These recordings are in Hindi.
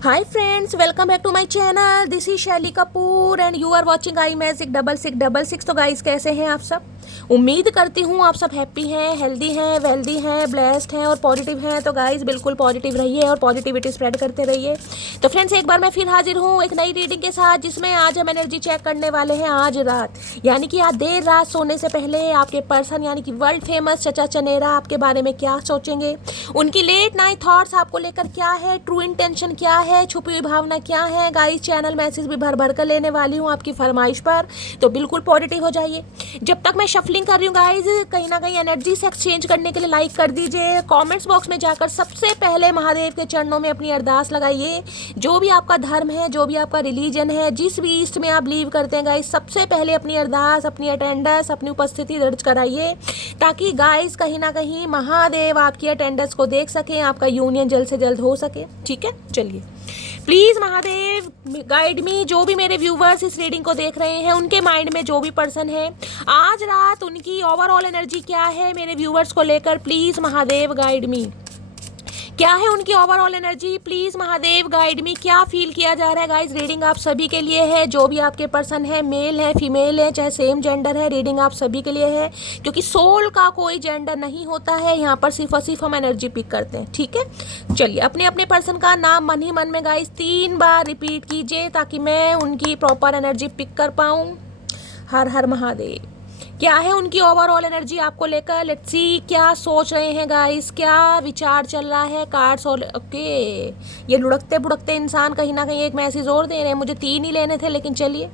Hi friends, welcome back to my channel. This is शैली Kapoor and you are watching I magic 6666। तो गाइस कैसे हैं आप सब? उम्मीद करती हूँ आप सब हैप्पी हैं, हेल्दी हैं, वेल्दी हैं, ब्लेस्ड हैं और पॉजिटिव हैं। तो गाइस बिल्कुल पॉजिटिव रहिए और पॉजिटिविटी स्प्रेड करते रहिए। तो फ्रेंड्स एक बार मैं फिर हाजिर हूँ एक नई रीडिंग के साथ, जिसमें आज हम एनर्जी चेक करने वाले हैं आज रात, यानी कि आज देर रात सोने से पहले आपके पर्सन यानी कि वर्ल्ड फेमस चचा चनेरा आपके बारे में क्या सोचेंगे, उनकी लेट नाइट थॉट्स आपको लेकर क्या है, ट्रू इंटेंशन क्या है, छुपी हुई भावना क्या है। गाइस चैनल मैसेज भी भर भर कर लेने वाली हूँ आपकी फरमाइश पर, तो बिल्कुल पॉजिटिव हो जाइए। जब तक मैं शफलिंग कर रही हूँ गाइस, कहीं ना कहीं एनर्जी से एक्सचेंज करने के लिए लाइक कर दीजिए, कमेंट्स बॉक्स में जाकर सबसे पहले महादेव के चरणों में अपनी अरदास लगाइए। जो भी आपका धर्म है, जो भी आपका रिलीजन है, जिस भी ईस्ट में आप बिलीव करते हैं गाइस, सबसे पहले अपनी अरदास, अपनी अटेंडेंस, अपनी उपस्थिति दर्ज कराइए, ताकि गाइस कहीं ना कहीं महादेव आपकी अटेंडेंस को देख सकें, आपका यूनियन जल्द से जल्द हो सके। ठीक है, चलिए प्लीज़ महादेव गाइड मी। जो भी मेरे व्यूवर्स इस रीडिंग को देख रहे हैं, उनके माइंड में जो भी पर्सन है, आज रात उनकी ओवरऑल एनर्जी क्या है मेरे व्यूवर्स को लेकर, प्लीज़ महादेव गाइड मी। क्या है उनकी overall energy, please Mahadev guide मी। क्या फील किया जा रहा है गाइस, रीडिंग आप सभी के लिए है। जो भी आपके पर्सन है, मेल है, फीमेल है, चाहे सेम जेंडर है, रीडिंग आप सभी के लिए है, क्योंकि सोल का कोई जेंडर नहीं होता है। यहाँ पर सिर्फ और सिर्फ हम एनर्जी पिक करते हैं। ठीक है, चलिए अपने अपने पर्सन का नाम मन ही मन में गाइस 3 बार रिपीट कीजिए, ताकि मैं उनकी प्रॉपर एनर्जी पिक कर पाऊँ। हर हर महादेव। क्या है उनकी ओवरऑल एनर्जी आपको लेकर, लेट्स सी क्या सोच रहे हैं गाइस, क्या विचार चल रहा है। कार्ड्स और ओके, ये लुढ़कते बुढ़कते इंसान कहीं ना कहीं एक मैसेज और दे रहे हैं। मुझे 3 ही लेने थे, लेकिन चलिए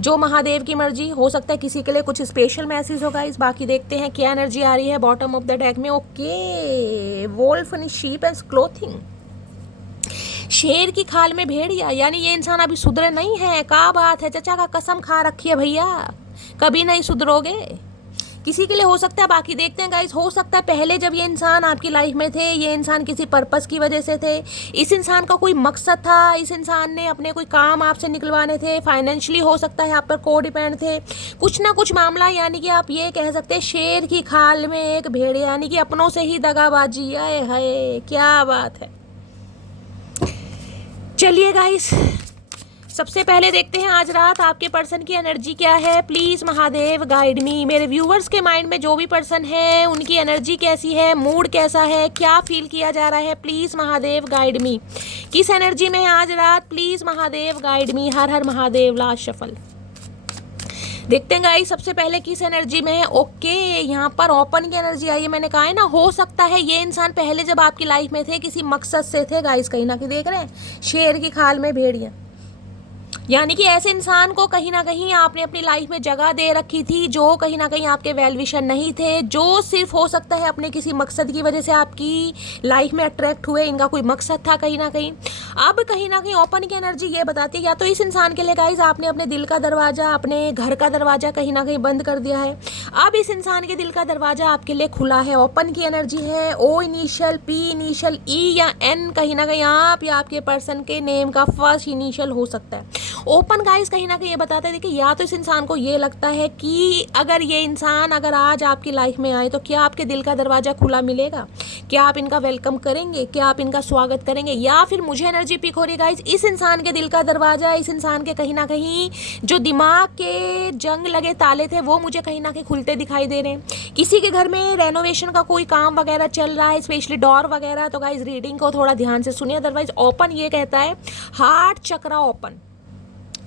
जो महादेव की मर्जी। हो सकता है किसी के लिए कुछ स्पेशल मैसेज होगा इस। बाकी देखते हैं क्या एनर्जी आ रही है बॉटम ऑफ द डेक में। Okay, wolf and sheep and clothing, शेर की खाल में भेड़िया, यानी ये इंसान अभी सुधरे नहीं है। क्या बात है, चचा का कसम खा रखी है भैया, कभी नहीं सुधरोगे। किसी के लिए हो सकता है, बाकी देखते हैं गाइस। हो सकता है पहले जब ये इंसान आपकी लाइफ में थे, ये इंसान किसी पर्पस की वजह से थे, इस इंसान का कोई मकसद था, इस इंसान ने अपने कोई काम आपसे निकलवाने थे, फाइनेंशियली हो सकता है आप पर को डिपेंड थे, कुछ ना कुछ मामला। यानी कि आप ये कह सकते हैं शेर की खाल में एक भेड़, यानी कि अपनों से ही दगाबाजी। आए हाय, क्या बात है। चलिए गाइस सबसे पहले देखते हैं आज रात आपके पर्सन की एनर्जी क्या है, प्लीज़ महादेव गाइड मी। मेरे व्यूवर्स के माइंड में जो भी पर्सन है, उनकी एनर्जी कैसी है, मूड कैसा है, क्या फील किया जा रहा है, प्लीज़ महादेव गाइड मी। किस एनर्जी में है आज रात, please Mahadev guide me. Her her Mahadev. Last shuffle देखते हैं गाइस सबसे पहले किस एनर्जी में है। ओके, यहाँ पर ओपन की एनर्जी आई है। मैंने कहा है ना, हो सकता है ये इंसान पहले जब आपकी लाइफ में थे किसी मकसद से थे गाइस। कहीं ना कहीं देख रहे हैं शेर की खाल में भेड़िया, यानी कि ऐसे इंसान को कहीं ना कहीं आपने अपनी लाइफ में जगह दे रखी थी, जो कहीं ना कहीं आपके वेल विशर नहीं थे, जो सिर्फ हो सकता है अपने किसी मकसद की वजह से आपकी लाइफ में अट्रैक्ट हुए। इनका कोई मकसद था कहीं ना कहीं। अब कहीं ना कहीं ओपन की एनर्जी ये बताती है, या तो इस इंसान के लिए गाइस आपने अपने दिल का दरवाज़ा, अपने घर का दरवाज़ा कहीं ना कहीं बंद कर दिया है। अब इस इंसान के दिल का दरवाज़ा आपके लिए खुला है। ओपन की एनर्जी है। ओ इनिशियल, पी इनिशियल, ई या एन, कहीं ना कहीं आप या आपके पर्सन के नेम का फर्स्ट इनिशियल हो सकता है। ओपन गाइस कहीं ना कहीं ये बताते हैं, देखिए या तो इस इंसान को ये लगता है कि अगर ये इंसान अगर आज आपकी लाइफ में आए, तो क्या आपके दिल का दरवाज़ा खुला मिलेगा, क्या आप इनका वेलकम करेंगे, क्या आप इनका स्वागत करेंगे। या फिर मुझे एनर्जी पिक हो रही है गाइस, इस इंसान के दिल का दरवाज़ा, इस इंसान के कहीं ना कहीं जो दिमाग के जंग लगे ताले थे, वो मुझे कहीं ना कहीं खुलते दिखाई दे रहे हैं। किसी के घर में रेनोवेशन का कोई काम वगैरह चल रहा है, स्पेशली डोर वगैरह। तो गाइस रीडिंग को थोड़ा ध्यान से सुनिए, अदरवाइज ओपन ये कहता है हार्ट चक्रा ओपन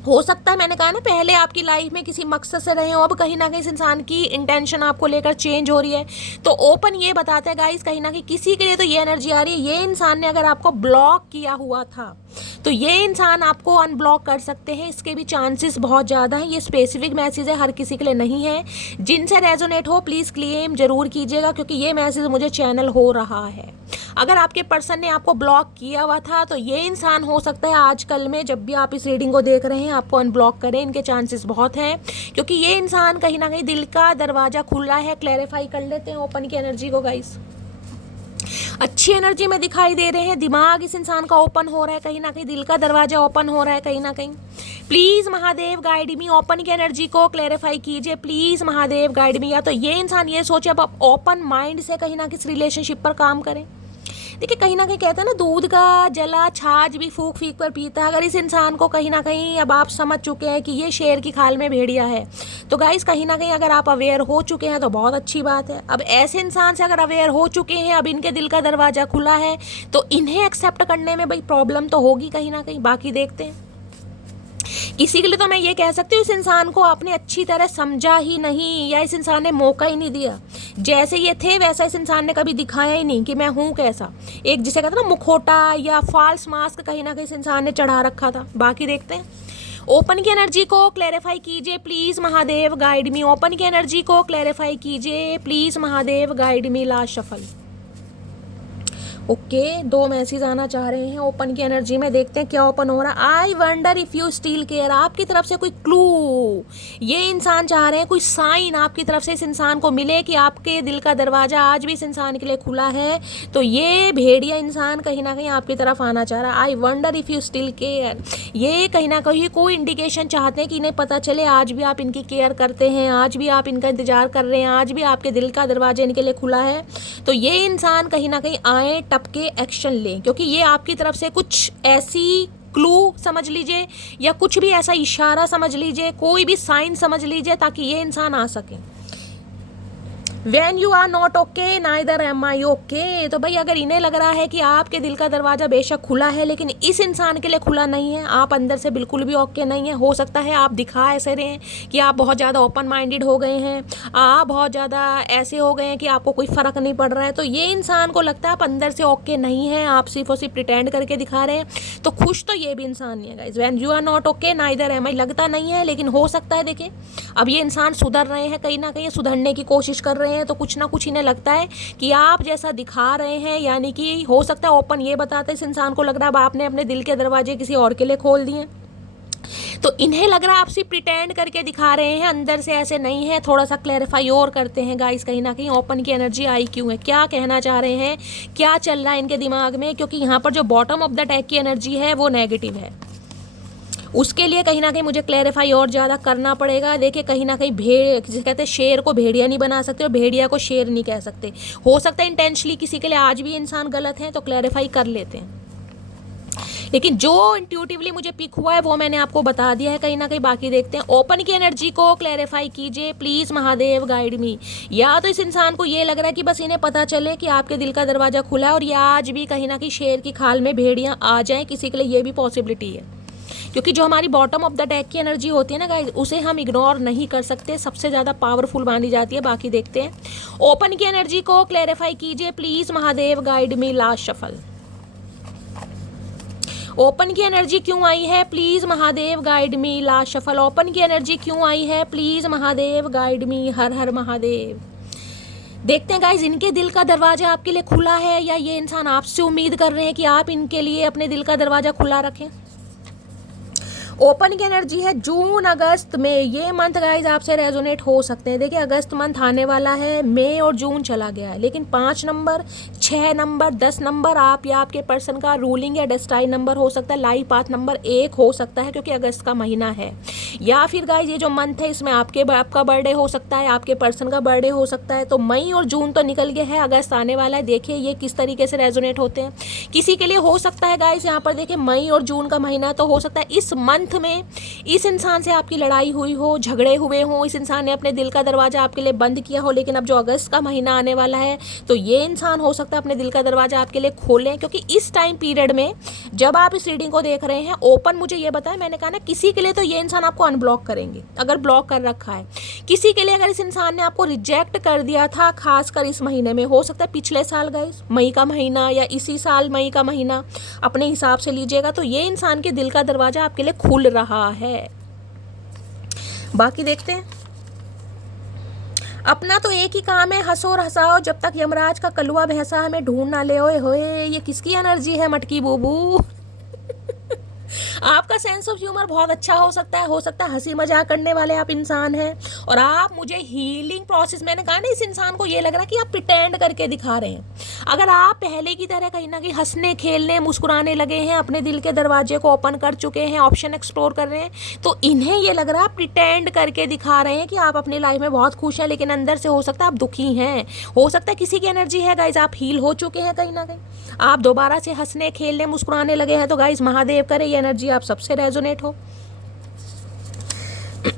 हो सकता है। मैंने कहा ना, पहले आपकी लाइफ में किसी मकसद से रहे हो, अब कहीं ना कहीं इस इंसान की इंटेंशन आपको लेकर चेंज हो रही है। तो ओपन ये बताता है गाइस, कहीं ना कहीं किसी के लिए तो ये एनर्जी आ रही है, ये इंसान ने अगर आपको ब्लॉक किया हुआ था, तो ये इंसान आपको अनब्लॉक कर सकते हैं। इसके भी चांसेस बहुत ज़्यादा हैं। ये स्पेसिफिक मैसेज है, हर किसी के लिए नहीं है। जिनसे रेजोनेट हो प्लीज़ क्लेम जरूर कीजिएगा, क्योंकि ये मैसेज मुझे चैनल हो रहा है। अगर आपके पर्सन ने आपको ब्लॉक किया हुआ था, तो ये इंसान हो सकता है आजकल में जब भी आप इस रीडिंग को देख रहे हैं आपको अनब्लॉक करें। इनके चांसेस बहुत हैं, क्योंकि ये इंसान कहीं ना कहीं दिल का दरवाज़ा खुला है। क्लैरिफाई कर लेते हैं ओपन की एनर्जी को गाइस। अच्छी एनर्जी में दिखाई दे रहे हैं, दिमाग इस इंसान का ओपन हो रहा है, कहीं ना कहीं दिल का दरवाजा ओपन हो रहा है कहीं ना कहीं। Please Mahadev guide me, open की एनर्जी को क्लैरिफाई कीजिए प्लीज़ महादेव गाइड मी। या तो ये इंसान ये सोचे अब आप ओपन माइंड से कहीं ना किसी रिलेशनशिप पर काम करें। देखिए कहीं ना कहीं कहते हैं ना, दूध का जला छाछ भी फूक फीक पर पीता है। अगर इस इंसान को कहीं ना कहीं अब आप समझ चुके हैं कि ये शेर की खाल में भेड़िया है, तो गाइस कहीं ना कहीं अगर आप अवेयर हो चुके हैं तो बहुत अच्छी बात है। अब ऐसे इंसान से अगर अवेयर हो चुके हैं, अब इनके दिल का दरवाज़ा खुला है, तो इन्हें एक्सेप्ट करने में भाई प्रॉब्लम तो होगी कहीं ना कहीं। बाकी देखते हैं। किसी के लिए तो मैं ये कह सकती हूँ, इस इंसान को आपने अच्छी तरह समझा ही नहीं, या इस इंसान ने मौका ही नहीं दिया। जैसे ये थे वैसा इस इंसान ने कभी दिखाया ही नहीं कि मैं हूँ कैसा। एक जिसे कहते हैं ना मुखौटा या फॉल्स मास्क कहीं ना कहीं इस इंसान ने चढ़ा रखा था। बाकी देखते हैं। ओपन की एनर्जी को क्लैरिफाई कीजिए please Mahadev, guide me. Open की एनर्जी को क्लैरिफाई कीजिए please Mahadev, guide me. Last shuffle. Okay, 2 message आना चाह रहे हैं ओपन की एनर्जी में। देखते हैं क्या ओपन हो रहा है। I wonder if you still care. आपकी तरफ से कोई क्लू ये इंसान चाह रहे हैं, कोई साइन आपकी तरफ से इस इंसान को मिले कि आपके दिल का दरवाज़ा आज भी इस इंसान के लिए खुला है। तो ये भेड़िया इंसान कहीं ना कहीं आपकी तरफ आना चाह रहा है। I wonder if you still care. ये कहीं ना कहीं कोई इंडिकेशन चाहते हैं कि इन्हें पता चले आज भी आप इनकी केयर करते हैं, आज भी आप इनका इंतजार कर रहे हैं, आज भी आपके दिल का दरवाजा इनके लिए खुला है। तो ये इंसान कहीं ना कहीं आए, के एक्शन लें, क्योंकि ये आपकी तरफ से कुछ ऐसी क्लू समझ लीजिए या कुछ भी ऐसा इशारा समझ लीजिए, कोई भी साइन समझ लीजिए ताकि ये इंसान आ सके। When you are not okay, neither am I okay। तो भाई अगर इन्हें लग रहा है कि आपके दिल का दरवाज़ा बेशक खुला है लेकिन इस इंसान के लिए खुला नहीं है, आप अंदर से बिल्कुल भी ओके नहीं है। हो सकता है आप दिखा ऐसे रहे हैं कि आप बहुत ज़्यादा ओपन माइंडेड हो गए हैं, आप बहुत ज़्यादा ऐसे हो गए हैं कि आपको कोई फ़र्क नहीं पड़ रहा है। तो ये इंसान को लगता है आप अंदर से ओके नहीं हैं, आप सिर्फ और सिर्फ प्रिटेंड करके दिखा रहे हैं। तो खुश तो ये भी इंसान नहीं है guys. When you are not okay neither am I, लगता नहीं है लेकिन हो सकता है। देखिए अब ये इंसान सुधर रहे हैं, कहीं ना कहीं सुधरने की कोशिश कर रहे हैं, तो कुछ ना कुछ इन्हें लगता है कि आप जैसा दिखा रहे हैं, यानी कि हो सकता है ओपन ये बताते इस इंसान को लग रहा है अब आपने अपने दिल के दरवाजे किसी और के लिए खोल दिए। तो इन्हें लग रहा है आप सिर्फ प्रिटेंड करके दिखा रहे हैं, अंदर से ऐसे नहीं है। थोड़ा सा क्लैरिफाई और करते हैं गाइस, कहीं ना कहीं ओपन की एनर्जी आई क्यों है, क्या कहना चाह रहे हैं, क्या चल रहा है इनके दिमाग में। क्योंकि यहाँ पर जो बॉटम ऑफ द टैग की एनर्जी है वो नेगेटिव है, उसके लिए कहीं ना कहीं मुझे क्लैरिफाई और ज़्यादा करना पड़ेगा। देखिए कहीं ना कहीं जिसे कहते हैं शेर को भेड़िया नहीं बना सकते और भेड़िया को शेर नहीं कह सकते। हो सकता है इंटेंशनली किसी के लिए आज भी इंसान गलत है, तो क्लैरिफाई कर लेते हैं। लेकिन जो इंट्यूटिवली मुझे पिक हुआ है वो मैंने आपको बता दिया है कहीं ना कहीं। बाकी देखते हैं। ओपन की एनर्जी को क्लैरिफाई कीजिए प्लीज़ महादेव, गाइड मी। या तो इस इंसान को ये लग रहा है कि बस इन्हें पता चले कि आपके दिल का दरवाज़ा खुला है और या आज भी कहीं ना कहीं शेर की खाल में भेड़ियाँ आ जाएँ, किसी के लिए ये भी पॉसिबिलिटी है। क्योंकि जो हमारी बॉटम ऑफ द डेक की एनर्जी होती है ना गाइस, उसे हम इग्नोर नहीं कर सकते, सबसे ज़्यादा पावरफुल मानी जाती है। बाकी देखते हैं। ओपन की एनर्जी को क्लैरिफाई कीजिए please Mahadev, guide me. Last shuffle. Open की एनर्जी क्यों आई है please Mahadev, guide me. Last shuffle. Open की एनर्जी क्यों आई है प्लीज़ महादेव, गाइड मी। हर हर महादेव। देखते हैं गाइज, इनके दिल का दरवाजा आपके लिए खुला है या ये इंसान आपसे उम्मीद कर रहे हैं कि आप इनके लिए अपने दिल का दरवाजा खुला रखें। ओपन की एनर्जी है जून अगस्त में। ये मंथ गाइज आपसे रेजोनेट हो सकते हैं। देखिए अगस्त मंथ आने वाला है, मई और जून चला गया है, लेकिन 5 नंबर, 6 नंबर, 10 नंबर आप या आपके पर्सन का रूलिंग या डेस्टाइन नंबर हो सकता है। लाइफ पाथ नंबर 1 हो सकता है क्योंकि अगस्त का महीना है। या फिर गाइज ये जो मंथ है इसमें आपका बर्थडे हो सकता है, आपके पर्सन का बर्थडे हो सकता है। तो मई और जून तो निकल गया है, अगस्त आने वाला है। देखिए ये किस तरीके से रेजोनेट होते हैं। किसी के लिए हो सकता है गाइज यहाँ पर देखिए मई और जून का महीना, तो हो सकता है इस मंथ में इस इंसान से आपकी लड़ाई हुई हो, झगड़े हुए हो, इस इंसान ने अपने दिल का दरवाजा आपके लिए बंद किया हो। लेकिन अब जो अगस्त का महीना आने वाला है तो ये इंसान हो सकता है अपने दिल का दरवाजा आपके लिए खोलें। क्योंकि इस टाइम पीरियड में जब आप इस रीडिंग को देख रहे हैं, ओपन मुझे ये बताया, मैंने कहा ना किसी के लिए तो ये इंसान आपको अनब्लॉक करेंगे अगर ब्लॉक कर रखा है। किसी के लिए अगर इस इंसान ने आपको रिजेक्ट कर दिया था, खासकर इस महीने में, हो सकता है पिछले साल गाइस मई का महीना या इसी साल मई का महीना, अपने हिसाब से लीजिएगा, तो ये इंसान के दिल का दरवाजा आपके लिए खुल रहा है। बाकी देखते हैं। अपना तो एक ही काम है, हंसो और हंसाओ जब तक यमराज का कलुआ भैंसा हमें ढूंढ ना ले। ओए होए, ये किसकी एनर्जी है मटकी बूबू? आपका सेंस ऑफ ह्यूमर बहुत अच्छा हो सकता है हंसी मजाक करने वाले आप इंसान हैं, और आप मुझे हीलिंग प्रोसेस, मैंने कहा ना इस इंसान को ये लग रहा है कि आप प्रिटेंड करके दिखा रहे हैं। अगर आप पहले की तरह कहीं ना कहीं हंसने खेलने मुस्कुराने लगे हैं, अपने दिल के दरवाजे को ओपन कर चुके हैं, ऑप्शन एक्सप्लोर कर रहे हैं, तो इन्हें ये लग रहा है आप प्रिटेंड करके दिखा रहे हैं कि आप अपनी लाइफ में बहुत खुश हैं, लेकिन अंदर से हो सकता है आप दुखी हैं, हो सकता है किसी की एनर्जी है गाइज आप हील हो चुके हैं, कहीं ना कहीं आप दोबारा से हंसने खेलने मुस्कुराने लगे हैं। तो गाइज महादेव करे ये एनर्जी आप सबसे रेजोनेट हो।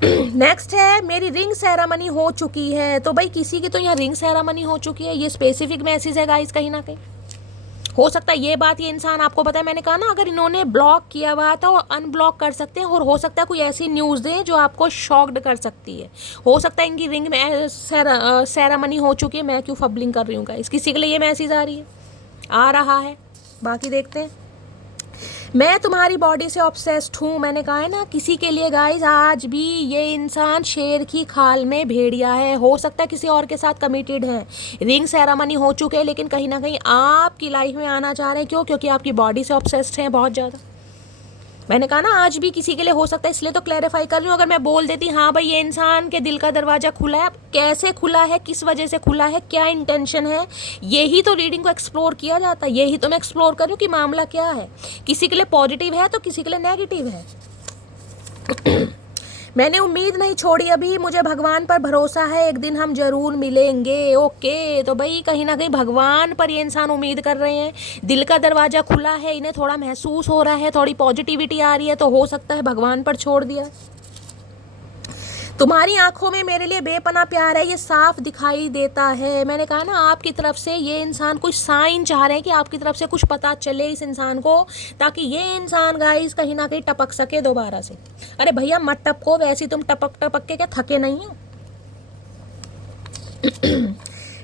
नेक्स्ट है मेरी रिंग सेरेमनी हो चुकी है। तो भाई किसी की तो यहाँ रिंग सेरेमनी हो चुकी है, ये स्पेसिफिक मैसेज है गाइस। कहीं ना कहीं हो सकता है ये बात ये इंसान आपको पता है, मैंने कहा ना अगर इन्होंने ब्लॉक किया हुआ था और अनब्लॉक कर सकते हैं, और हो सकता है कोई ऐसी न्यूज़ दें जो आपको शॉक्ड कर सकती है। हो सकता है इनकी रिंग में सेरेमनी हो चुकी है। मैं क्यों फबलिंग कर रही हूँ गाइस, किसी के लिए ये मैसेज आ रही है, आ रहा है, बाकी देखते हैं। मैं तुम्हारी बॉडी से ऑब्सेस्ड हूँ, मैंने कहा है ना किसी के लिए गाइज आज भी ये इंसान शेर की खाल में भेड़िया है। हो सकता है किसी और के साथ कमिटेड है, रिंग सेरेमनी हो चुके हैं, लेकिन कहीं ना कहीं आपकी लाइफ में आना चाह रहे हैं। क्यों? क्योंकि आपकी बॉडी से ऑब्सेस्ड हैं बहुत ज़्यादा। मैंने कहा ना आज भी किसी के लिए हो सकता है, इसलिए तो क्लैरिफाई कर रही हूँ। अगर मैं बोल देती हाँ भाई ये इंसान के दिल का दरवाज़ा खुला है, कैसे खुला है, किस वजह से खुला है, क्या इंटेंशन है, यही तो रीडिंग को एक्सप्लोर किया जाता है। यही तो मैं एक्सप्लोर कर रही हूँ कि मामला क्या है। किसी के लिए पॉजिटिव है तो किसी के लिए नेगेटिव है। मैंने उम्मीद नहीं छोड़ी अभी, मुझे भगवान पर भरोसा है, एक दिन हम जरूर मिलेंगे। ओके, तो भाई कहीं ना कहीं भगवान पर ये इंसान उम्मीद कर रहे हैं, दिल का दरवाज़ा खुला है, इन्हें थोड़ा महसूस हो रहा है, थोड़ी पॉजिटिविटी आ रही है, तो हो सकता है भगवान पर छोड़ दिया। तुम्हारी आंखों में मेरे लिए बेपनाह प्यार है, ये साफ दिखाई देता है। मैंने कहा ना आपकी तरफ से ये इंसान कुछ साइन चाह रहे हैं कि आपकी तरफ से कुछ पता चले इस इंसान को, ताकि ये इंसान गाइस कहीं ना कहीं टपक सके दोबारा से। अरे भैया मत टपको, वैसे तुम टपक टपक के क्या थके नहीं हो।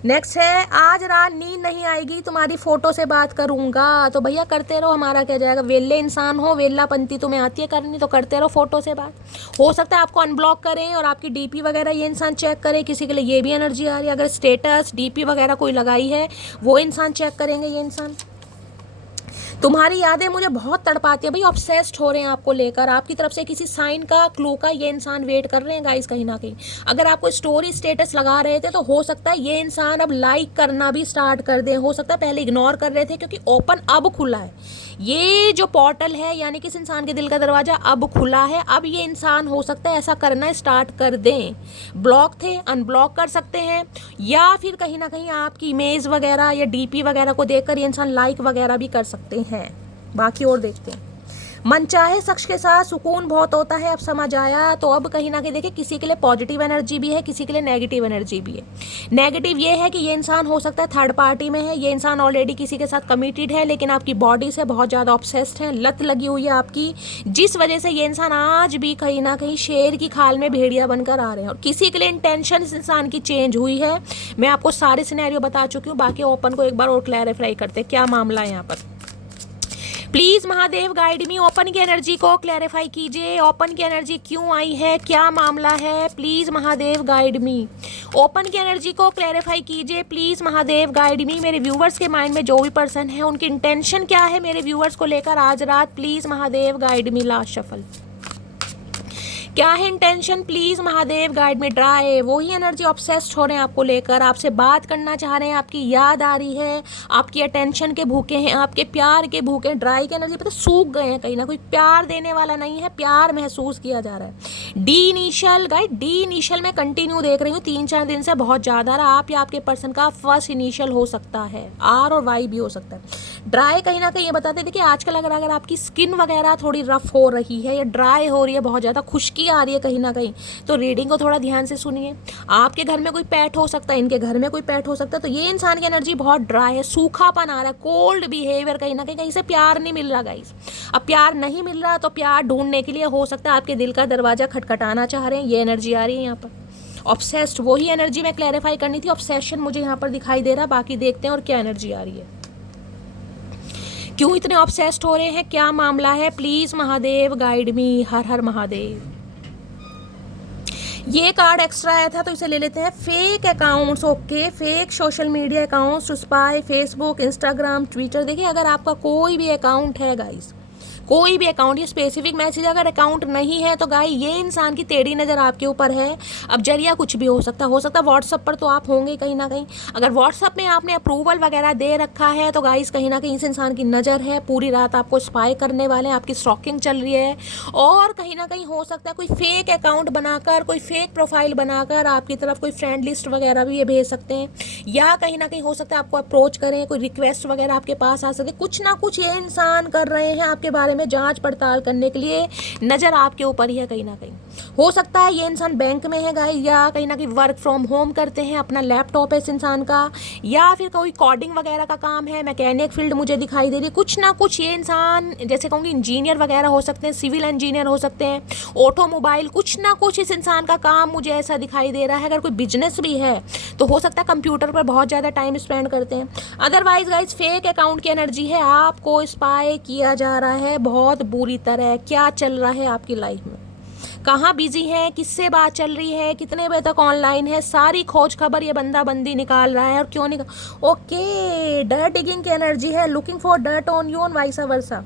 नेक्स्ट है आज रात नींद नहीं आएगी, तुम्हारी फोटो से बात करूंगा। तो भैया करते रहो, हमारा क्या जाएगा। वेले इंसान हो, वेलापंती तुम्हें आती है करनी, तो करते रहो फोटो से बात। हो सकता है आपको अनब्लॉक करें और आपकी डीपी वगैरह ये इंसान चेक करे, किसी के लिए ये भी एनर्जी आ रही है। अगर स्टेटस डीपी वगैरह कोई लगाई है वो इंसान चेक करेंगे ये इंसान। तुम्हारी यादें मुझे बहुत तड़पाती है, भाई ऑब्सेस्ड हो रहे हैं आपको लेकर, आपकी तरफ से किसी साइन का क्लू का ये इंसान वेट कर रहे हैं गाइस कहीं ना कहीं। अगर आपको स्टोरी स्टेटस लगा रहे थे तो हो सकता है ये इंसान अब लाइक करना भी स्टार्ट कर दे। हो सकता है पहले इग्नोर कर रहे थे, क्योंकि ओपन अब खुला है ये जो पोर्टल है, यानी कि इस इंसान के दिल का दरवाजा अब खुला है। अब ये इंसान हो सकता है ऐसा करना स्टार्ट कर दें। ब्लॉक थे, अनब्लॉक कर सकते हैं, या फिर कहीं ना कहीं आपकी इमेज वगैरह या डीपी वगैरह को देखकर ये इंसान लाइक वगैरह भी कर सकते हैं। बाकी और देखते हैं। मनचाहे शख्स के साथ सुकून बहुत होता है, अब समझ आया। तो अब कहीं ना कहीं देखिए किसी के लिए पॉजिटिव एनर्जी भी है, किसी के लिए नेगेटिव एनर्जी भी है। नेगेटिव ये है कि ये इंसान हो सकता है थर्ड पार्टी में है, ये इंसान ऑलरेडी किसी के साथ कमिटेड है, लेकिन आपकी बॉडी से बहुत ज़्यादा ऑब्सेस्ड है, लत लगी हुई है आपकी, जिस वजह से ये इंसान आज भी कहीं ना कहीं शेर की खाल में भेड़िया बनकर आ रहे हैं। और किसी के लिए इंटेंशन इस इंसान की चेंज हुई है। मैं आपको सारे सिनेरियो बता चुकी हूँ, बाकी ओपन को एक बार और क्लैरिफाई करते हैं क्या मामला है यहाँ पर। Please Mahadev guide me, open की एनर्जी को क्लैरिफाई कीजिए। ओपन की एनर्जी क्यों आई है, क्या मामला है, please Mahadev guide me. Open की एनर्जी को क्लैरिफाई कीजिए, प्लीज महादेव गाइड मी। मेरे व्यूवर्स के माइंड में जो भी पर्सन है उनकी इंटेंशन क्या है मेरे व्यूवर्स को लेकर आज रात, please Mahadev guide me. Last shuffle क्या है इंटेंशन, प्लीज महादेव गाइड में। ड्राई, वही एनर्जी ऑब्सेस्ड हो रहे हैं आपको लेकर, आपसे बात करना चाह रहे हैं, आपकी याद आ रही है, आपकी अटेंशन के भूखे हैं, आपके प्यार के भूखे हैं। ड्राई की एनर्जी पता सूख गए हैं, कहीं ना कोई प्यार देने वाला नहीं है, प्यार महसूस किया जा रहा है। D initial guide, D initial में कंटिन्यू देख रही हूँ 3-4 दिन से बहुत ज़्यादा रहा। आप या आपके पर्सन का फर्स्ट इनिशियल हो सकता है, आर और वाई भी हो सकता है। ड्राई कहीं ना कहीं ये बताते देखिए आजकल अगर आपकी स्किन वगैरह थोड़ी रफ हो रही है या ड्राई हो रही है, बहुत ज़्यादा खुश्की आ रही है कहीं ना कहीं, तो रीडिंग को थोड़ा ध्यान से सुनिए। आपके घर में कोई पेट हो सकता है, इनके घर में कोई पेट हो सकता है, तो ये इंसान की एनर्जी बहुत ड्राई है, सूखापन आ रहा है, कोल्ड बिहेवियर, कहीं ना कहीं से प्यार नहीं मिल रहा गाइस। अब प्यार नहीं मिल रहा तो प्यार ढूंढने के लिए हो सकता है आपके दिल का दरवाजा खटखटाना चाह रहे हैं, ये एनर्जी आ रही है यहाँ पर। ऑब्सेस्ड, वही एनर्जी मैं क्लैरिफाई करनी थी, ऑब्सेशन मुझे यहाँ पर दिखाई दे रहा। बाकी देखते हैं और क्या एनर्जी आ रही है, क्यों इतने ऑब्सेस्ड हो रहे हैं, क्या मामला है, प्लीज महादेव गाइड मी। हर हर महादेव। ये कार्ड एक्स्ट्रा आया था तो इसे ले लेते हैं। Fake accounts, okay, fake social media accounts to spy, Facebook, Instagram, Twitter. देखिए अगर आपका कोई भी अकाउंट है गाइस, कोई भी अकाउंट, ये स्पेसिफिक मैसेज अगर अकाउंट नहीं है तो गाइस ये इंसान की टेढ़ी नज़र आपके ऊपर है। अब जरिया कुछ भी हो सकता है व्हाट्सअप पर तो आप होंगे कहीं ना कहीं। अगर व्हाट्सअप में आपने अप्रूवल वगैरह दे रखा है तो गाइस कहीं ना कहीं इस इंसान की नज़र है, पूरी रात आपको स्पाई करने वाले हैं, आपकी स्टॉकिंग चल रही है। और कहीं ना कहीं हो सकता है कोई फेक अकाउंट बनाकर, कोई फेक प्रोफाइल बनाकर आपकी तरफ कोई फ्रेंड लिस्ट वगैरह भी ये भेज सकते हैं, या कहीं ना कहीं हो सकता है आपको अप्रोच करें, कोई रिक्वेस्ट वगैरह आपके पास आ सकते। कुछ ना कुछ ये इंसान कर रहे हैं आपके बारे में जांच पड़ताल करने के लिए, नज़र आपके ऊपर ही है कहीं ना कहीं। हो सकता है ये इंसान बैंक में है गाइस, या कहीं ना कहीं वर्क फ्रॉम होम करते हैं, अपना लैपटॉप है इस इंसान का, या फिर कोई कोडिंग वगैरह का काम है, मैकेनिक फील्ड मुझे दिखाई दे रही है। कुछ ना कुछ ये इंसान, जैसे कहूँगी इंजीनियर वगैरह हो सकते हैं, सिविल इंजीनियर हो सकते हैं, ऑटोमोबाइल, कुछ ना कुछ इस इंसान का काम मुझे ऐसा दिखाई दे रहा है। अगर कोई बिजनेस भी है तो हो सकता है कंप्यूटर पर बहुत ज़्यादा टाइम स्पेंड करते हैं। अदरवाइज गाइस फेक अकाउंट की एनर्जी है, आपको स्पाई किया जा रहा है बहुत बुरी तरह। क्या चल रहा है आपकी लाइफ में, कहाँ बिजी है, किससे बात चल रही है, कितने बजे तक ऑनलाइन है, सारी खोज खबर ये बंदा बंदी निकाल रहा है। और क्यों निकाल, ओके डर्ट डिगिंग की एनर्जी है, looking for dirt on you and vice versa.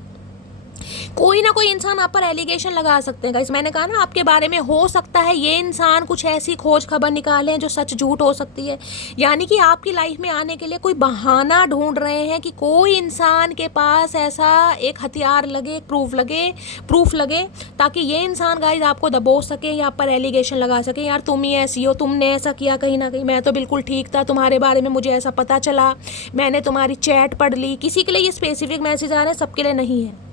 कोई ना कोई इंसान आप पर एलिगेशन लगा सकते हैं गाइस। मैंने कहा ना आपके बारे में हो सकता है ये इंसान कुछ ऐसी खोज खबर निकालें जो सच झूठ हो सकती है, यानी कि आपकी लाइफ में आने के लिए कोई बहाना ढूंढ रहे हैं कि कोई इंसान के पास ऐसा एक हथियार लगे, प्रूफ लगे ताकि ये इंसान गाइस आपको दबोच सके या आप पर एलिगेशन लगा सके, यार तुम ही ऐसी हो, तुमने ऐसा किया। कहीं ना कहीं मैं तो बिल्कुल ठीक था, तुम्हारे बारे में मुझे ऐसा पता चला, मैंने तुम्हारी चैट पढ़ ली। किसी के लिए ये स्पेसिफिक मैसेज आ रहे हैं, सबके लिए नहीं है,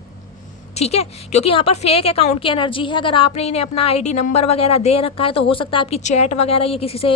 ठीक है, क्योंकि यहाँ पर फेक अकाउंट की एनर्जी है। अगर आपने इन्हें अपना आईडी नंबर वगैरह दे रखा है तो हो सकता है आपकी चैट वगैरह ये किसी से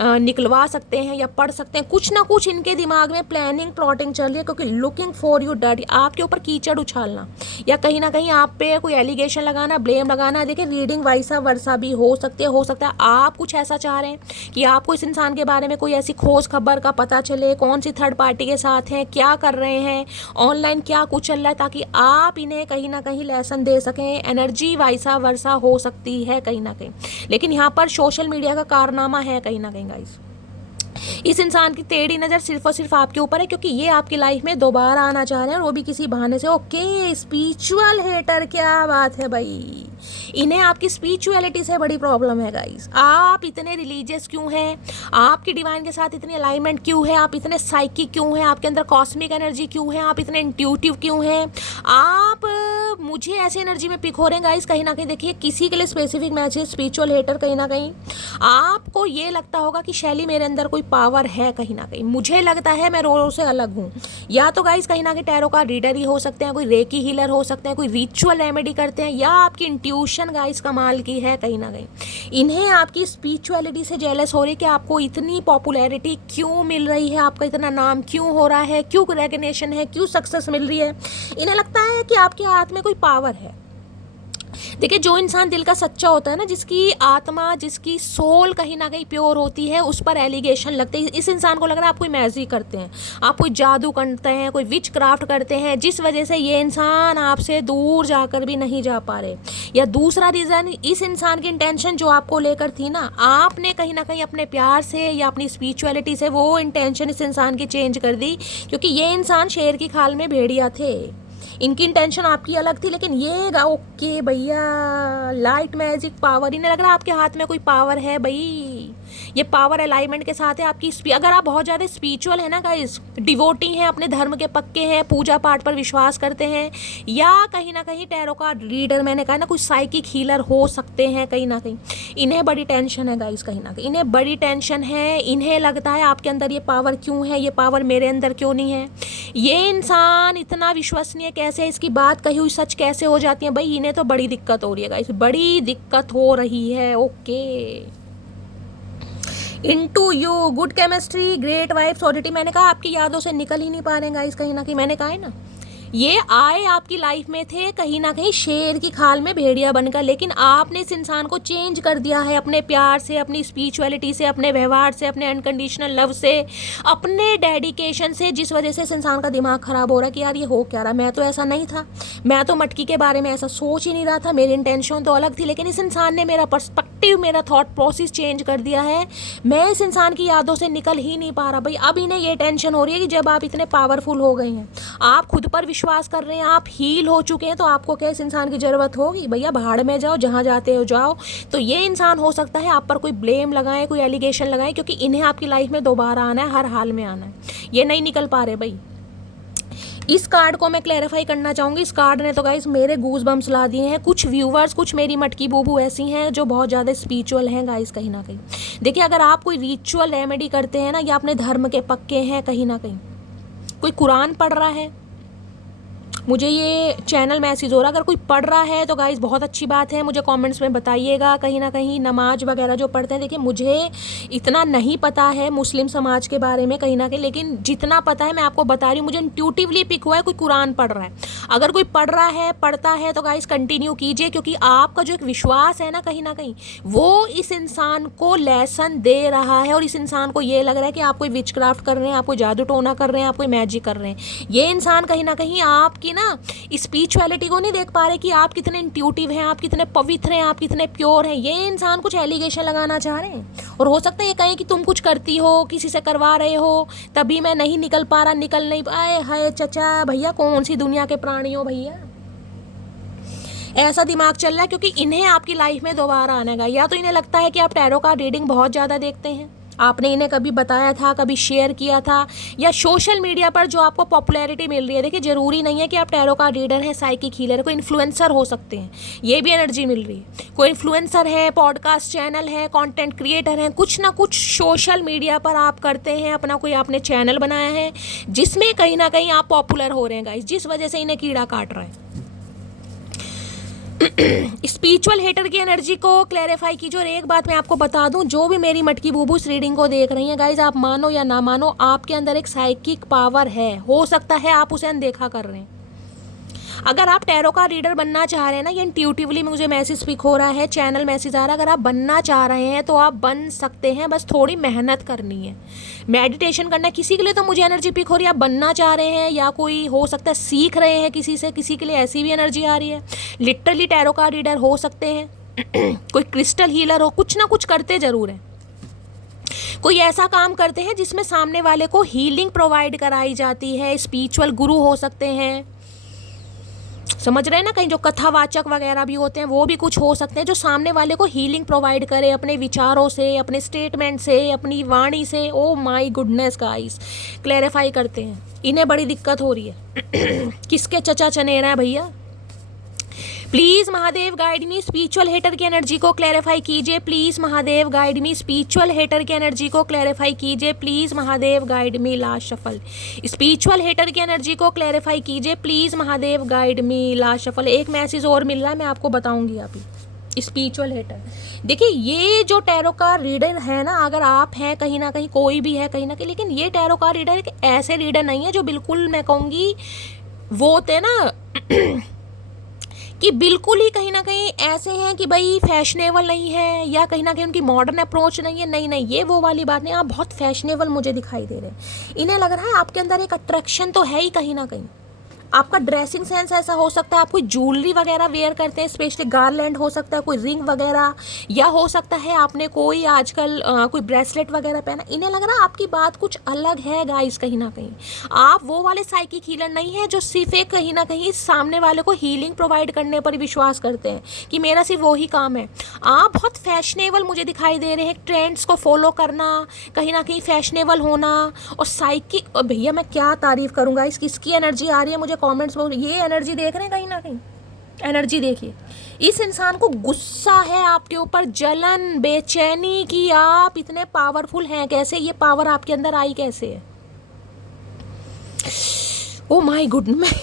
निकलवा सकते हैं या पढ़ सकते हैं। कुछ ना कुछ इनके दिमाग में प्लानिंग प्लॉटिंग चल रही है, क्योंकि लुकिंग फॉर यू डर्टी, आपके ऊपर कीचड़ उछालना या कहीं ना कहीं आप पे कोई एलिगेशन लगाना, ब्लेम लगाना। देखिए रीडिंग वाइसा वर्सा भी हो सकती है। हो सकता है आप कुछ ऐसा चाह रहे हैं कि आपको इस इंसान के बारे में कोई ऐसी खोज खबर का पता चले, कौन सी थर्ड पार्टी के साथ हैं, क्या कर रहे हैं ऑनलाइन, क्या कुछ चल रहा है, ताकि आप इन्हें कहीं ना कहीं लेसन दे सकें। एनर्जी वाइसा वर्सा हो सकती है कहीं ना कहीं, लेकिन यहाँ पर सोशल मीडिया का कारनामा है कहीं ना कहीं गाइस। इस इंसान की टेढ़ी नज़र सिर्फ और सिर्फ आपके ऊपर है, क्योंकि ये आपकी लाइफ में दोबारा आना चाह रहे हैं, और वो भी किसी बहाने से। ओके स्पिरिचुअल हेटर, क्या बात है भाई, इन्हें आपकी स्पिरिचुअलिटी से बड़ी प्रॉब्लम है गाइस। आप इतने रिलीजियस क्यों हैं, आपकी डिवाइन के साथ इतनी अलाइनमेंट क्यों है, आप इतने साइकिक क्यों हैं, आपके अंदर कॉस्मिक एनर्जी क्यों है, आप इतने इंट्यूटिव क्यों हैं, आप मुझे ऐसी एनर्जी में पिक हो रहे हैं गाइस। कहीं ना कहीं देखिए किसी के लिए स्पेसिफिक मैसेज, स्पिरिचुअल हेटर, कहीं ना कहीं आपको ये लगता होगा कि शैली मेरे अंदर कोई पावर है, कहीं ना कहीं मुझे लगता है मैं रोरों से अलग हूँ। या तो गाइस कहीं ना कहीं टैरो का रीडर ही हो सकते हैं, कोई रेकी हीलर हो सकते हैं, कोई रिचुअल रेमेडी करते हैं, या आपकी इंट्यूशन गाइस कमाल की है कहीं ना कहीं। इन्हें आपकी स्पिरिचुअलिटी से जेलस हो रही है कि आपको इतनी पॉपुलैरिटी क्यों मिल रही है, आपका इतना नाम क्यों हो रहा है, क्यों रिकॉग्निशन है, क्यों सक्सेस मिल रही है। इन्हें लगता है कि आपके हाथ में कोई पावर है। देखिए जो इंसान दिल का सच्चा होता है ना, जिसकी आत्मा, जिसकी सोल कहीं ना कहीं प्योर होती है, उस पर एलिगेशन लगते हैं। इस इंसान को लग रहा है आप कोई मैजिक करते हैं, आप कोई जादू करते हैं, कोई विच क्राफ्ट करते हैं, जिस वजह से ये इंसान आपसे दूर जाकर भी नहीं जा पा रहे। या दूसरा रीज़न, इस इंसान की इंटेंशन जो आपको लेकर थी ना, आपने कहीं ना कहीं अपने प्यार से या अपनी स्पिरिचुअलिटी से वो इंटेंशन इस इंसान की चेंज कर दी, क्योंकि ये इंसान शेर की खाल में भेड़िया थे। इनकी इंटेंशन आपकी अलग थी, लेकिन ये ओके भैया लाइट मैजिक पावर, इन्हें लग रहा है आपके हाथ में कोई पावर है भाई। ये पावर अलाइनमेंट के साथ है आपकी। अगर आप बहुत ज़्यादा स्पिरिचुअल है ना गाइस, डिवोटी हैं, अपने धर्म के पक्के हैं, पूजा पाठ पर विश्वास करते हैं, या कहीं ना कहीं टैरो का रीडर, मैंने कहा ना, कुछ साइकिक हीलर हो सकते हैं कहीं ना कहीं। इन्हें बड़ी टेंशन है गाइस, कहीं ना कहीं इन्हें बड़ी टेंशन है। इन्हें लगता है आपके अंदर ये पावर क्यों है, ये पावर मेरे अंदर क्यों नहीं है, ये इंसान इतना विश्वसनीय कैसे है, इसकी बात कही हुई सच कैसे हो जाती है भाई। इन्हें तो बड़ी दिक्कत हो रही है गाइस, बड़ी दिक्कत हो रही है। Okay into you, good chemistry, great vibes, oddity. मैंने कहा आपकी यादों से निकल ही नहीं पा रहे हैं गाइस कहीं ना कहीं। मैंने कहा है ना, ये आए आपकी लाइफ में थे कहीं ना कहीं शेर की खाल में भेड़िया बनकर, लेकिन आपने इस इंसान को चेंज कर दिया है अपने प्यार से, अपनी स्पिरिचुअलिटी से, अपने व्यवहार से, अपने अनकंडीशनल लव से, अपने डेडिकेशन से, जिस वजह से इस इंसान का दिमाग ख़राब हो रहा है कि यार ये हो क्या रहा, मैं तो ऐसा नहीं था, मैं तो मटकी के बारे में ऐसा सोच ही नहीं रहा था, मेरी इंटेंशन तो अलग थी, लेकिन इस इंसान ने मेरा पर्सपेक्टिव, मेरा थॉट प्रोसेस चेंज कर दिया है। मैं इस इंसान की यादों से निकल ही नहीं पा रहा भाई। अब इन्हें ये टेंशन हो रही है कि जब आप इतने पावरफुल हो गए हैं, आप खुद पर विश्वास कर रहे हैं, आप हील हो चुके हैं, तो आपको क्या इस इंसान की ज़रूरत होगी? भैया भाड़ में जाओ, जहाँ जाते हो जाओ। तो ये इंसान हो सकता है आप पर कोई ब्लेम लगाए, कोई एलिगेशन लगाए, क्योंकि इन्हें आपकी लाइफ में दोबारा आना है, हर हाल में आना है, ये नहीं निकल पा रहे भाई। इस कार्ड को मैं क्लैरिफाई करना चाहूँगी। इस कार्ड ने तो गाइस मेरे गूज बम्स ला दिए हैं। कुछ व्यूवर्स, कुछ मेरी मटकी बूबू ऐसी हैं जो बहुत ज़्यादा स्पिरिचुअल हैं गाइस, कहीं ना कहीं। देखिए, अगर आप कोई रिचुअल रेमेडी करते हैं ना, या अपने धर्म के पक्के हैं, कहीं ना कहीं कोई कुरान पढ़ रहा है, मुझे ये चैनल मैसेज हो रहा है, अगर कोई पढ़ रहा है तो गाइस बहुत अच्छी बात है, मुझे कमेंट्स में बताइएगा। कहीं ना कहीं नमाज वगैरह जो पढ़ते हैं, देखिए मुझे इतना नहीं पता है मुस्लिम समाज के बारे में कहीं ना कहीं, लेकिन जितना पता है मैं आपको बता रही हूँ। मुझे इंट्यूटिवली पिक हुआ है कोई कुरान पढ़ रहा है। अगर कोई पढ़ रहा है, पढ़ता है, तो गाइस कंटिन्यू कीजिए, क्योंकि आपका जो एक विश्वास है ना कहीं वो इस इंसान को लेसन दे रहा है, और इस इंसान को ये लग रहा है कि आप कोई विचक्राफ्ट कर रहे हैं, आप कोई जादू टोना कर रहे हैं, आप कोई मैजिक कर रहे हैं। ये इंसान कहीं ना कहीं आपकी ना स्पिरिचुअलिटी को नहीं देख पा रहे कि आप कितने इंट्यूटिव हैं, आप कितने पवित्र हैं, आप कितने प्योर हैं। ये इंसान कुछ एलिगेशन लगाना चाह रहे हैं, और हो सकता है ये कहें कि तुम कुछ करती हो, किसी से करवा रहे हो, तभी मैं नहीं निकल पा रहा, निकल नहीं पाए। हाय चचा भैया, कौन सी दुनिया के प्राणी हो भैया, ऐसा दिमाग चल रहा है, क्योंकि इन्हें आपकी लाइफ में दोबारा आने का, या तो इन्हें लगता है कि आप टैरो का रीडिंग बहुत ज़्यादा देखते हैं, आपने इन्हें कभी बताया था, कभी शेयर किया था, या सोशल मीडिया पर जो आपको पॉपुलैरिटी मिल रही है। देखिए, ज़रूरी नहीं है कि आप टैरो का रीडर हैं, साइकिक हीलर है, कोई इन्फ्लुएंसर हो सकते हैं, ये भी एनर्जी मिल रही है। कोई इन्फ्लुएंसर है, पॉडकास्ट चैनल है, कंटेंट क्रिएटर हैं, कुछ ना कुछ सोशल मीडिया पर आप करते हैं, अपना कोई आपने चैनल बनाया है जिसमें कहीं ना कहीं आप पॉपुलर हो रहे हैं गाइस, जिस वजह से इन्हें कीड़ा काट रहा है। स्पिरिचुअल हेटर की एनर्जी को क्लैरिफाई कीजिए। और एक बात मैं आपको बता दूं, जो भी मेरी मटकी बूबू इस रीडिंग को देख रही हैं गाइज, आप मानो या ना मानो, आपके अंदर एक साइकिक पावर है। हो सकता है आप उसे अनदेखा कर रहे हैं। अगर आप टैरो का रीडर बनना चाह रहे हैं ना, ये इंट्यूटिवली मुझे मैसेज पिक हो रहा है, चैनल मैसेज आ रहा है, अगर आप बनना चाह रहे हैं तो आप बन सकते हैं, बस थोड़ी मेहनत करनी है, मेडिटेशन करना है। किसी के लिए तो मुझे एनर्जी पिक हो रही है आप बनना चाह रहे हैं, या कोई हो सकता है सीख रहे हैं किसी से, किसी के लिए ऐसी भी एनर्जी आ रही है। लिटरली टैरो का रीडर हो सकते हैं कोई क्रिस्टल हीलर हो, कुछ ना कुछ करते जरूर है, कोई ऐसा काम करते हैं जिसमें सामने वाले को हीलिंग प्रोवाइड कराई जाती है। स्पिरिचुअल गुरु हो सकते हैं, समझ रहे हैं ना, कहीं जो कथावाचक वगैरह भी होते हैं वो भी कुछ हो सकते हैं, जो सामने वाले को हीलिंग प्रोवाइड करे अपने विचारों से, अपने स्टेटमेंट से, अपनी वाणी से। ओ माय गुडनेस गाइस, क्लैरिफाई करते हैं, इन्हें बड़ी दिक्कत हो रही है। किसके चचा चनेरा है भैया? Please Mahadev guide me, spiritual hater की एनर्जी को क्लैरिफाई कीजिए। Please Mahadev guide me, spiritual hater की एनर्जी को क्लैरिफाई कीजिए। Please Mahadev guide me, last shuffle. Spiritual hater की एनर्जी को क्लैरिफाई कीजिए। Please Mahadev guide me, last shuffle. एक मैसेज और मिल रहा है, मैं आपको बताऊंगी अभी। स्पिरिचुअल हेटर, देखिए ये जो टैरो का रीडर है ना, अगर आप हैं कहीं ना कहीं, कोई भी है कहीं ना कहीं, लेकिन ये टैरो का रीडर एक ऐसे रीडर नहीं है जो बिल्कुल, मैं कहूँगी वो होते ना कि बिल्कुल ही कहीं ना कहीं ऐसे हैं कि भाई फैशनेबल नहीं है, या कहीं ना कहीं उनकी मॉडर्न अप्रोच नहीं है। नहीं नहीं, ये वो वाली बात नहीं, आप बहुत फैशनेबल मुझे दिखाई दे रहे हैं। इन्हें लग रहा है आपके अंदर एक अट्रैक्शन तो है ही कहीं ना कहीं। आपका ड्रेसिंग सेंस ऐसा हो सकता है, आप कोई ज्वेलरी वगैरह वेयर करते हैं, स्पेशली गारलैंड हो सकता है, कोई रिंग वगैरह, या हो सकता है आपने कोई आजकल कोई ब्रेसलेट वगैरह पहना। इन्हें लग रहा है आपकी बात कुछ अलग है गाइस, कहीं ना कहीं आप वो वाले साइकिक हीलर नहीं है जो सिर्फ एक कहीं ना कहीं सामने वाले को हीलिंग प्रोवाइड करने पर विश्वास करते हैं कि मेरा सिर्फ वही काम है। आप बहुत फैशनेबल मुझे दिखाई दे रहे हैं, ट्रेंड्स को फॉलो करना, कहीं ना कहीं फैशनेबल होना, और साइकिक। भैया मैं क्या तारीफ करूँगा, इस किसकी एनर्जी आ रही है मुझे कमेंट्स में। ये एनर्जी देख रहे हैं कहीं ना कहीं, एनर्जी देखिए। इस इंसान को गुस्सा है आपके ऊपर, जलन, बेचैनी कि आप इतने पावरफुल हैं, कैसे ये पावर आपके अंदर आई कैसे है। Oh my goodness,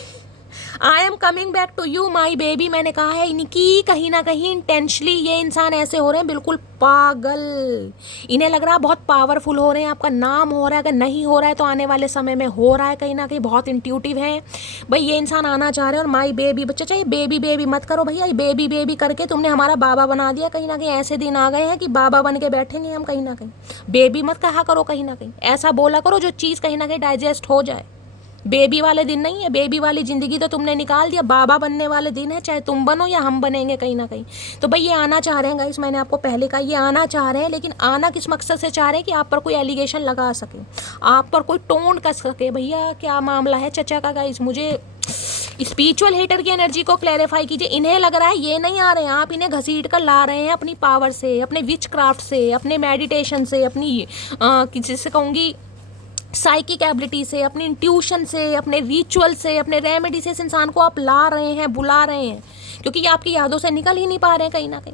I am coming back to you my baby. मैंने कहा है, इनकी कहीं ना कहीं इंटेंशनली ये इंसान ऐसे हो रहे हैं, बिल्कुल पागल। इन्हें लग रहा है बहुत पावरफुल हो रहे हैं, आपका नाम हो रहा है, अगर नहीं हो रहा है तो आने वाले समय में हो रहा है, कहीं ना कहीं बहुत इंट्यूटिव है भाई। ये इंसान आना चाह रहे हैं, और माई बेबी, बच्चा चाहिए बेबी बेबी मत करो भैया, ये बेबी बेबी करके तुमने हमारा बाबा बना दिया। कहीं ना कहीं ऐसे दिन आ गए हैं कि बाबा बन के बैठेंगे हम, कहीं ना कहीं बेबी मत कहा करो, कहीं ना कहीं ऐसा बोला करो जो चीज़ कहीं ना कहीं डाइजेस्ट हो जाए। बेबी वाले दिन नहीं है, बेबी वाली ज़िंदगी तो तुमने निकाल दिया, बाबा बनने वाले दिन है, चाहे तुम बनो या हम बनेंगे कहीं ना कहीं। तो भाई ये आना चाह रहे हैं गाइस, मैंने आपको पहले कहा ये आना चाह रहे हैं, लेकिन आना किस मकसद से चाह रहे हैं कि आप पर कोई एलिगेशन लगा सके, आप पर कोई टोन कस सके। भैया क्या मामला है चचा का गाइस, मुझे स्पिरिचुअल हेटर की एनर्जी को क्लैरिफाई कीजिए। इन्हें लग रहा है ये नहीं आ रहे हैं, आप इन्हें घसीट कर ला रहे हैं अपनी पावर से, अपने विच क्राफ्ट से, अपने मेडिटेशन से, अपनी जिससे कहूँगी साइकिक एबिलिटी से, अपनी इंट्यूशन से, अपने रिचुअल से, अपने रेमेडी से इस इंसान को आप ला रहे हैं, बुला रहे हैं, क्योंकि ये आपकी यादों से निकल ही नहीं पा रहे हैं कहीं ना कहीं।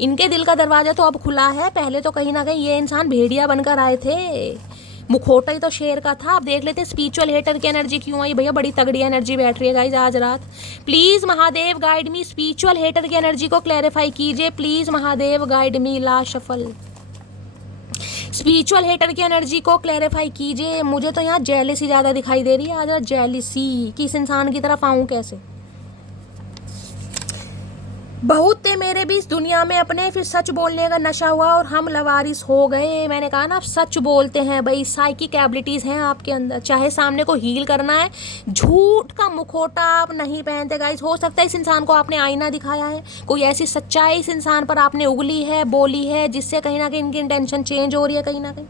इनके दिल का दरवाजा तो अब खुला है, पहले तो कहीं ना कहीं ये इंसान भेड़िया बनकर आए थे, मुखौटा ही तो शेर का था। अब देख लेते स्पिरिचुअल हेटर की एनर्जी क्यों आई। भैया बड़ी तगड़ी एनर्जी बैठ रही है गाइज आज रात। Please Mahadev guide me, spiritual hater की एनर्जी को क्लैरिफाई कीजिए प्लीज़ महादेव गाइड मी। ला शफल, स्पिरिचुअल हेटर की एनर्जी को क्लैरिफाई कीजिए। मुझे तो यहाँ जेलिसी ज़्यादा दिखाई दे रही है आज, जेलिसी कि इस इंसान की तरफ आऊँ कैसे। बहुत थे मेरे भी इस दुनिया में अपने, फिर सच बोलने का नशा हुआ और हम लवारिस हो गए। मैंने कहा ना, आप सच बोलते हैं भाई, साइकिक एबिलिटीज़ हैं आपके अंदर, चाहे सामने को हील करना है। झूठ का मुखौटा आप नहीं पहनते गाइस। हो सकता है इस इंसान को आपने आईना दिखाया है, कोई ऐसी सच्चाई इस इंसान पर आपने उगली है, बोली है, जिससे कहीं ना कहीं इनकी इंटेंशन चेंज हो रही है कहीं ना कहीं।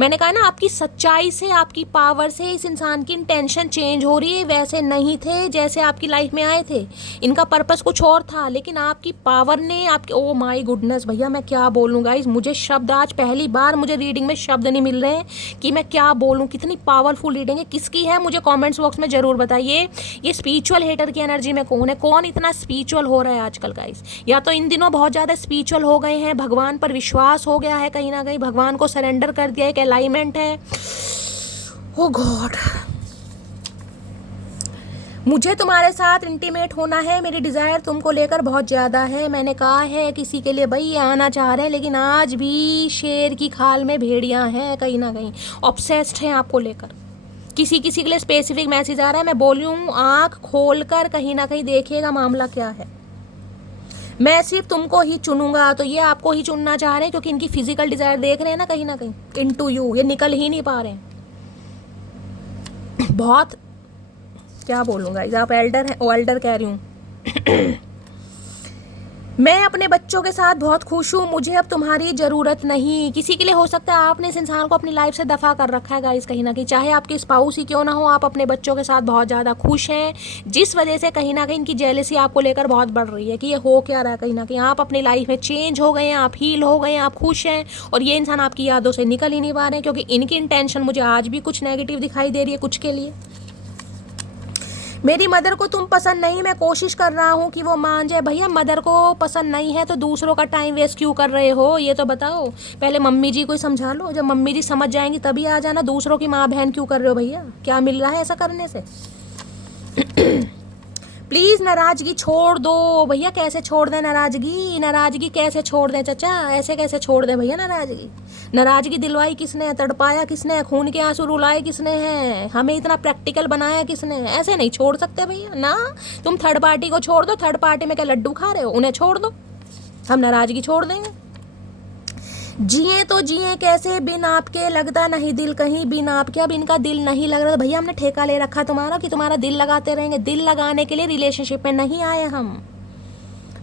मैंने कहा ना, आपकी सच्चाई से, आपकी पावर से इस इंसान की इंटेंशन चेंज हो रही है। वैसे नहीं थे जैसे आपकी लाइफ में आए थे, इनका पर्पस कुछ और था, लेकिन आपकी पावर ने आपके, ओ माय गुडनेस भैया मैं क्या बोलूँ गाइस, मुझे शब्द आज पहली बार मुझे रीडिंग में शब्द नहीं मिल रहे हैं कि मैं क्या बोलूँ। कितनी पावरफुल रीडिंग है, किसकी है मुझे कॉमेंट्स बॉक्स में ज़रूर बताइए। ये स्पिरिचुअल हेटर की एनर्जी में कौन है, कौन इतना स्पिरिचुअल हो रहा है आजकल गाइस। या तो इन दिनों बहुत ज़्यादा स्पिरिचुअल हो गए हैं, भगवान पर विश्वास हो गया है कहीं ना कहीं, भगवान को सरेंडर कर दिया है, अलाइनमेंट है। ओ गॉड, मुझे तुम्हारे साथ इंटीमेट होना है, मेरी डिज़ायर तुमको लेकर बहुत ज़्यादा है। मैंने कहा है किसी के लिए भाई ये आना चाह रहे हैं, लेकिन आज भी शेर की खाल में भेड़ियां हैं कहीं ना कहीं, ऑब्सेस्ड हैं आपको लेकर। किसी किसी के लिए स्पेसिफिक मैसेज आ रहा है, मैं बोली हूँ आँख खोल कर कहीं ना कहीं देखिएगा मामला क्या है। मैं सिर्फ तुमको ही चुनूंगा, तो ये आपको ही चुनना चाह रहे हैं, क्योंकि इनकी फिजिकल डिजायर देख रहे हैं ना कहीं इनटू यू, ये निकल ही नहीं पा रहे हैं। बहुत क्या बोलूँगा, आप एल्डर हैं, एल्डर कह रही हूँ। मैं अपने बच्चों के साथ बहुत खुश हूँ, मुझे अब तुम्हारी ज़रूरत नहीं। किसी के लिए हो सकता है आपने इस इंसान को अपनी लाइफ से दफ़ा कर रखा है गाइस कहीं ना कहीं, चाहे आपके स्पाउस ही क्यों ना हो, आप अपने बच्चों के साथ बहुत ज़्यादा खुश हैं, जिस वजह से कहीं ना कहीं इनकी जेलसी आपको लेकर बहुत बढ़ रही है कि ये हो क्या रहा है। कहीं ना कहीं आप अपनी लाइफ में चेंज हो गए हैं, आप हील हो गए हैं, आप खुश हैं, और ये इंसान आपकी यादों से निकल ही नहीं पा रहे हैं, क्योंकि इनकी इंटेंशन मुझे आज भी कुछ नेगेटिव दिखाई दे रही है कुछ के लिए। मेरी मदर को तुम पसंद नहीं, मैं कोशिश कर रहा हूँ कि वो मान जाए। भैया मदर को पसंद नहीं है तो दूसरों का टाइम वेस्ट क्यों कर रहे हो, ये तो बताओ। पहले मम्मी जी को समझा लो, जब मम्मी जी समझ जाएंगी तभी आ जाना। दूसरों की माँ बहन क्यों कर रहे हो भैया, क्या मिल रहा है ऐसा करने से। प्लीज़ नाराज़गी छोड़ दो भैया। कैसे छोड़ दें नाराज़गी, नाराज़गी कैसे छोड़ दें चाचा, ऐसे कैसे छोड़ दें भैया नाराज़गी। नाराज़गी दिलवाई किसने, तड़पाया किसने, खून के आंसू रुलाए किसने हैं, हमें इतना प्रैक्टिकल बनाया किसने। ऐसे नहीं छोड़ सकते भैया ना। तुम थर्ड पार्टी को छोड़ दो, थर्ड पार्टी में क्या लड्डू खा रहे हो, उन्हें छोड़ दो, हम नाराज़गी छोड़ देंगे। जिए तो जिए कैसे बिन आपके, लगता नहीं दिल कहीं बिन आपके। अब इनका दिल नहीं लग रहा, भैया हमने ठेका ले रखा तुम्हारा कि तुम्हारा दिल लगाते रहेंगे। दिल लगाने के लिए रिलेशनशिप में नहीं आए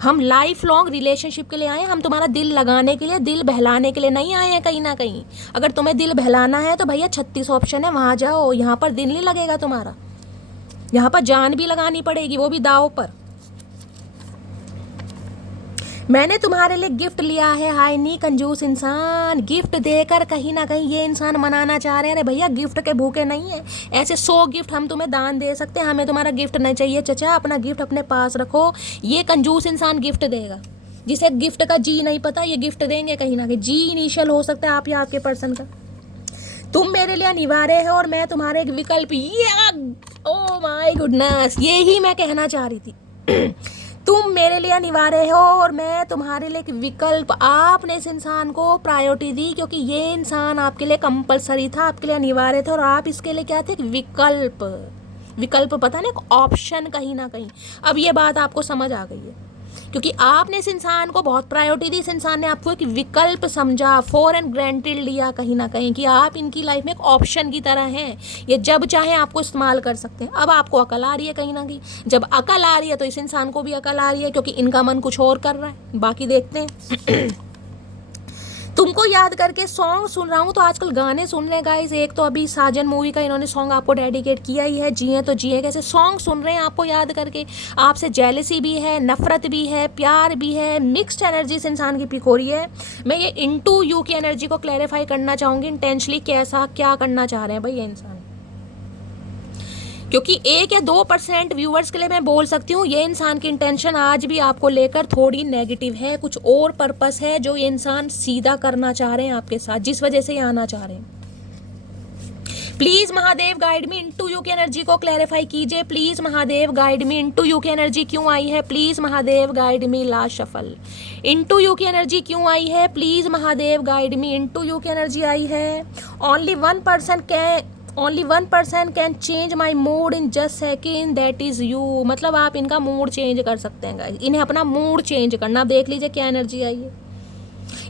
हम लाइफ लॉन्ग रिलेशनशिप के लिए आए, हम तुम्हारा दिल लगाने के लिए, दिल बहलाने के लिए नहीं आए हैं कहीं ना कहीं। अगर तुम्हें दिल बहलाना है तो भैया 36 ऑप्शन है, वहाँ जाओ। यहाँ पर दिल नहीं लगेगा तुम्हारा, यहाँ पर जान भी लगानी पड़ेगी, वो भी दाव पर। मैंने तुम्हारे लिए गिफ्ट लिया है, हाय नी कंजूस इंसान। गिफ्ट देकर कहीं ना कहीं ये इंसान मनाना चाह रहे हैं। अरे भैया गिफ्ट के भूखे नहीं है, ऐसे 100 गिफ्ट हम तुम्हें दान दे सकते हैं, हमें तुम्हारा गिफ्ट नहीं चाहिए चचा। अपना गिफ्ट अपने पास रखो। ये कंजूस इंसान गिफ्ट देगा, जिसे गिफ्ट का जी नहीं पता, ये गिफ्ट देंगे कहीं ना कहीं। जी इनिशियल हो सकता है आप या आपके पर्सन का। तुम मेरे लिए अनिवार्य है और मैं तुम्हारे एक विकल्प। ओ माय गुडनेस, ये ही मैं कहना चाह रही थी। तुम मेरे लिए अनिवार्य हो और मैं तुम्हारे लिए एक विकल्प। आपने इस इंसान को प्रायोरिटी दी क्योंकि ये इंसान आपके लिए कंपलसरी था, आपके लिए अनिवार्य था, और आप इसके लिए क्या थे, एक विकल्प। विकल्प पता ना, एक ऑप्शन कहीं ना कहीं। अब ये बात आपको समझ आ गई है, क्योंकि आपने इस इंसान को बहुत प्रायोरिटी दी। इस इंसान ने आपको एक विकल्प समझा, फॉर एंड ग्रांटेड लिया कहीं ना कहीं, कि आप इनकी लाइफ में एक ऑप्शन की तरह हैं, ये जब चाहे आपको इस्तेमाल कर सकते हैं। अब आपको अकल आ रही है कहीं ना कहीं, जब अकल आ रही है तो इस इंसान को भी अकल आ रही है, क्योंकि इनका मन कुछ और कर रहा है। बाकी देखते हैं। तुमको याद करके सॉन्ग सुन रहा हूँ। तो आजकल गाने सुन रहे हैं गाइस, एक तो अभी साजन मूवी का इन्होंने सॉन्ग आपको डेडिकेट किया ही है, जिए तो जिए कैसे, सॉन्ग सुन रहे हैं आपको याद करके। आपसे जेलसी भी है, नफरत भी है, प्यार भी है, मिक्स्ड एनर्जी से इंसान की पिक हो रही है। मैं ये इनटू यू की एनर्जी को क्लैरिफाई करना चाहूँगी इंटेंशनली, कैसा क्या करना चाह रहे हैं भाई ये इंसान, क्योंकि 1 या 2% व्यूअर्स के लिए मैं बोल सकती हूँ ये इंसान की इंटेंशन आज भी आपको लेकर थोड़ी नेगेटिव है, कुछ और पर्पस है जो ये इंसान सीधा करना चाह रहे हैं आपके साथ, जिस वजह से ये आना चाह रहे हैं। Please Mahadev guide me into you की एनर्जी को क्लैरिफाई कीजिए। Please Mahadev guide me into you की एनर्जी क्यों आई है। Please Mahadev guide me last shuffle into you की एनर्जी क्यों आई है। Please Mahadev guide me into you की एनर्जी आई है। Only one person can change my mood in just second, that is you। मतलब आप इनका मूड चेंज कर सकते हैं गाइस, इन्हें अपना मूड चेंज करना। देख लीजिए क्या एनर्जी आई है,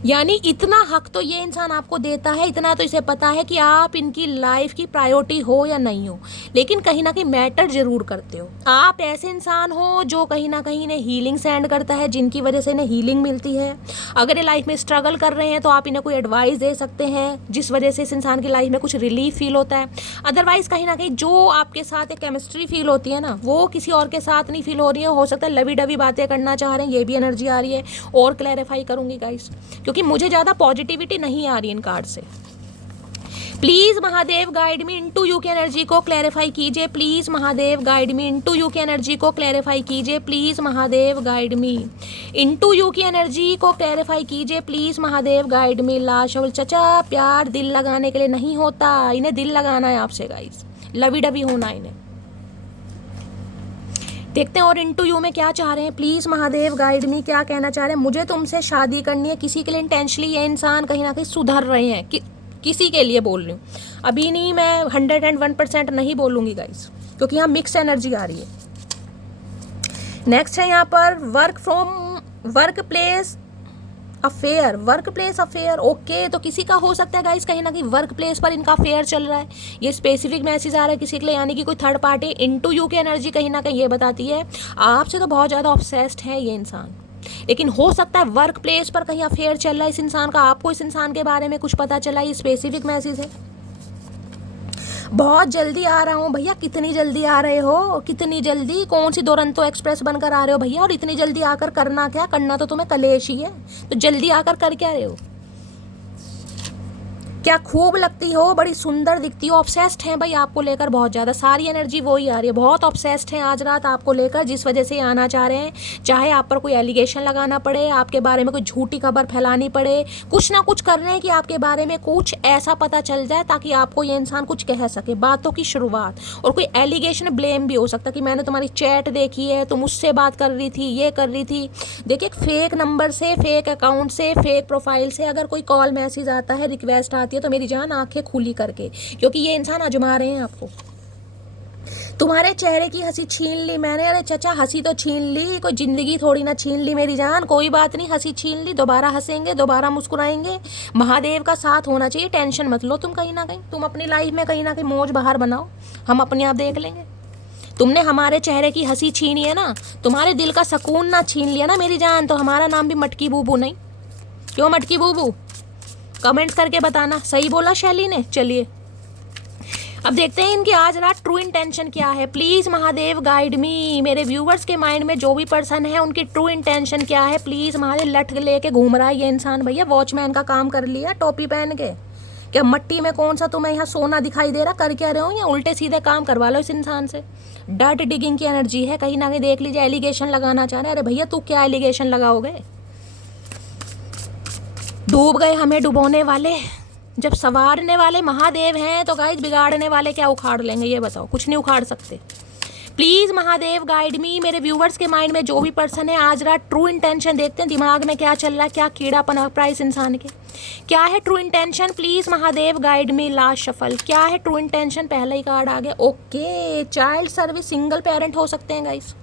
यानी इतना हक तो ये इंसान आपको देता है, इतना तो इसे पता है कि आप इनकी लाइफ की प्रायोरिटी हो या नहीं हो, लेकिन कहीं ना कहीं मैटर जरूर करते हो। आप ऐसे इंसान हो जो कहीं ना कहीं इन्हें हीलिंग सेंड करता है, जिनकी वजह से इन्हें हीलिंग मिलती है। अगर ये लाइफ में स्ट्रगल कर रहे हैं तो आप इन्हें कोई एडवाइस दे सकते हैं, जिस वजह से इस इंसान की लाइफ में कुछ रिलीफ फील होता है। अदरवाइज कहीं ना कहीं जो आपके साथ एक केमिस्ट्री फील होती है ना, वो किसी और के साथ नहीं फील हो रही है। हो सकता है लवी डवी बातें करना चाह रहे हैं, ये भी एनर्जी आ रही है। और क्लैरिफाई करूंगी गाइस, क्योंकि मुझे ज़्यादा पॉजिटिविटी नहीं आ रही इन कार्ड से। Please Mahadev guide me into you की एनर्जी को क्लैरिफाई कीजिए। Please Mahadev guide me into you की एनर्जी को क्लैरिफाई कीजिए। Please Mahadev guide me into you की एनर्जी को क्लैरिफाई कीजिए। प्लीज महादेव गाइड मी लाशवल। चचा प्यार दिल लगाने के लिए नहीं होता, इन्हें दिल लगाना है आपसे गाइस, लवी डबी होना इन्हें। देखते हैं और इनटू यू में क्या चाह रहे हैं। प्लीज महादेव गाइड मी क्या कहना चाह रहे हैं। मुझे तुमसे शादी करनी है, किसी के लिए इंटेंशनली ये इंसान कहीं ना कहीं सुधर रहे हैं, किसी के लिए बोल रही हूँ। अभी नहीं, मैं 101% नहीं बोलूँगी गाइस, क्योंकि यहाँ मिक्स एनर्जी आ रही है। नेक्स्ट है यहाँ पर वर्क प्लेस अफेयर। ओके, तो किसी का हो सकता है गाइस कहीं ना कहीं वर्क प्लेस पर इनका अफेयर चल रहा है। ये स्पेसिफिक मैसेज आ रहा है किसी के लिए, यानी कि कोई थर्ड पार्टी। इनटू यू की एनर्जी कहीं ना कहीं ये बताती है आपसे तो बहुत ज़्यादा ऑब्सेस्ड है ये इंसान, लेकिन हो सकता है वर्क प्लेस पर कहीं अफेयर चल रहा है इस इंसान का, आपको इस इंसान के बारे में कुछ पता चला। ये स्पेसिफिक मैसेज है। बहुत जल्दी आ रहा हूँ भैया। कितनी जल्दी आ रहे हो, कितनी जल्दी, कौन सी दुरंतो एक्सप्रेस बनकर आ रहे हो भैया। और इतनी जल्दी आकर करना क्या, करना तो तुम्हें कलेश ही है, तो जल्दी आकर कर क्या रहे हो। क्या खूब लगती हो, बड़ी सुंदर दिखती हो। ऑब्सेस्ड हैं भाई आपको लेकर बहुत ज़्यादा, सारी एनर्जी वही आ रही है। बहुत ऑब्सेस्ड हैं आज रात आपको लेकर, जिस वजह से आना चाह रहे हैं। चाहे आप पर कोई एलिगेशन लगाना पड़े, आपके बारे में कोई झूठी खबर फैलानी पड़े, कुछ ना कुछ कर रहे हैं कि आपके बारे में कुछ ऐसा पता चल जाए ताकि आपको ये इंसान कुछ कह सके। बातों की शुरुआत और कोई एलिगेशन ब्लेम भी हो सकता है कि मैंने तुम्हारी चैट देखी है, तुम उससे बात कर रही थी, ये कर रही थी। देखिए फेक नंबर से, फेक अकाउंट से, फेक प्रोफाइल से अगर कोई कॉल मैसेज आता है, रिक्वेस्ट आती है, तो मेरी जान आंखें खुली करके, क्योंकि ये इंसान आजमा रहे हैं आपको। तुम्हारे चेहरे की हंसी छीन ली मैंने। अरे चचा हंसी तो छीन ली, कोई जिंदगी थोड़ी ना छीन ली मेरी जान। कोई बात नहीं, हंसी छीन ली, दोबारा हंसेंगे, दोबारा मुस्कुराएंगे। महादेव का साथ होना चाहिए, टेंशन मत लो तुम कहीं ना कहीं। तुम अपनी लाइफ में कहीं ना कहीं मौज बहार बनाओ, हम अपने आप देख लेंगे। तुमने हमारे चेहरे की हंसी छीनी है ना, तुम्हारे दिल का सुकून ना छीन लिया ना मेरी जान, तो हमारा नाम भी मटकी बूबू नहीं। क्यों मटकी बूबू, कमेंट्स करके बताना, सही बोला शैली ने। चलिए अब देखते हैं इनकी आज रात ट्रू इंटेंशन क्या है। प्लीज महादेव गाइड मी। मेरे व्यूवर्स के माइंड में जो भी पर्सन है उनकी ट्रू इंटेंशन क्या है। प्लीज महादेव। लट लेके घूम रहा है ये इंसान भैया, वॉचमैन का काम कर लिया टोपी पहन के। क्या मट्टी में कौन सा तुम्हें यहाँ सोना दिखाई दे रहा, कर क्या रहे हो, या उल्टे सीधे काम करवा लो इस इंसान से। डर्ट डिगिंग की एनर्जी है कहीं ना कहीं, देख लीजिए। एलिगेशन लगाना चाह रहे हैं। अरे भैया तू क्या एलिगेशन लगाओगे, डूब गए हमें डुबोने वाले। जब संवारने वाले महादेव हैं तो गाइस बिगाड़ने वाले क्या उखाड़ लेंगे, ये बताओ। कुछ नहीं उखाड़ सकते। प्लीज महादेव गाइड मी। मेरे व्यूवर्स के माइंड में जो भी पर्सन है आज रात ट्रू इंटेंशन देखते हैं, दिमाग में क्या चल रहा है, क्या कीड़ा पनप रहा है इस इंसान के, क्या है true intention. Please Mahadev guide me. Last shuffle क्या है ट्रू इंटेंशन, पहला ही कार्ड आ गया। Okay, child service, single parent हो सकते हैं गाइस,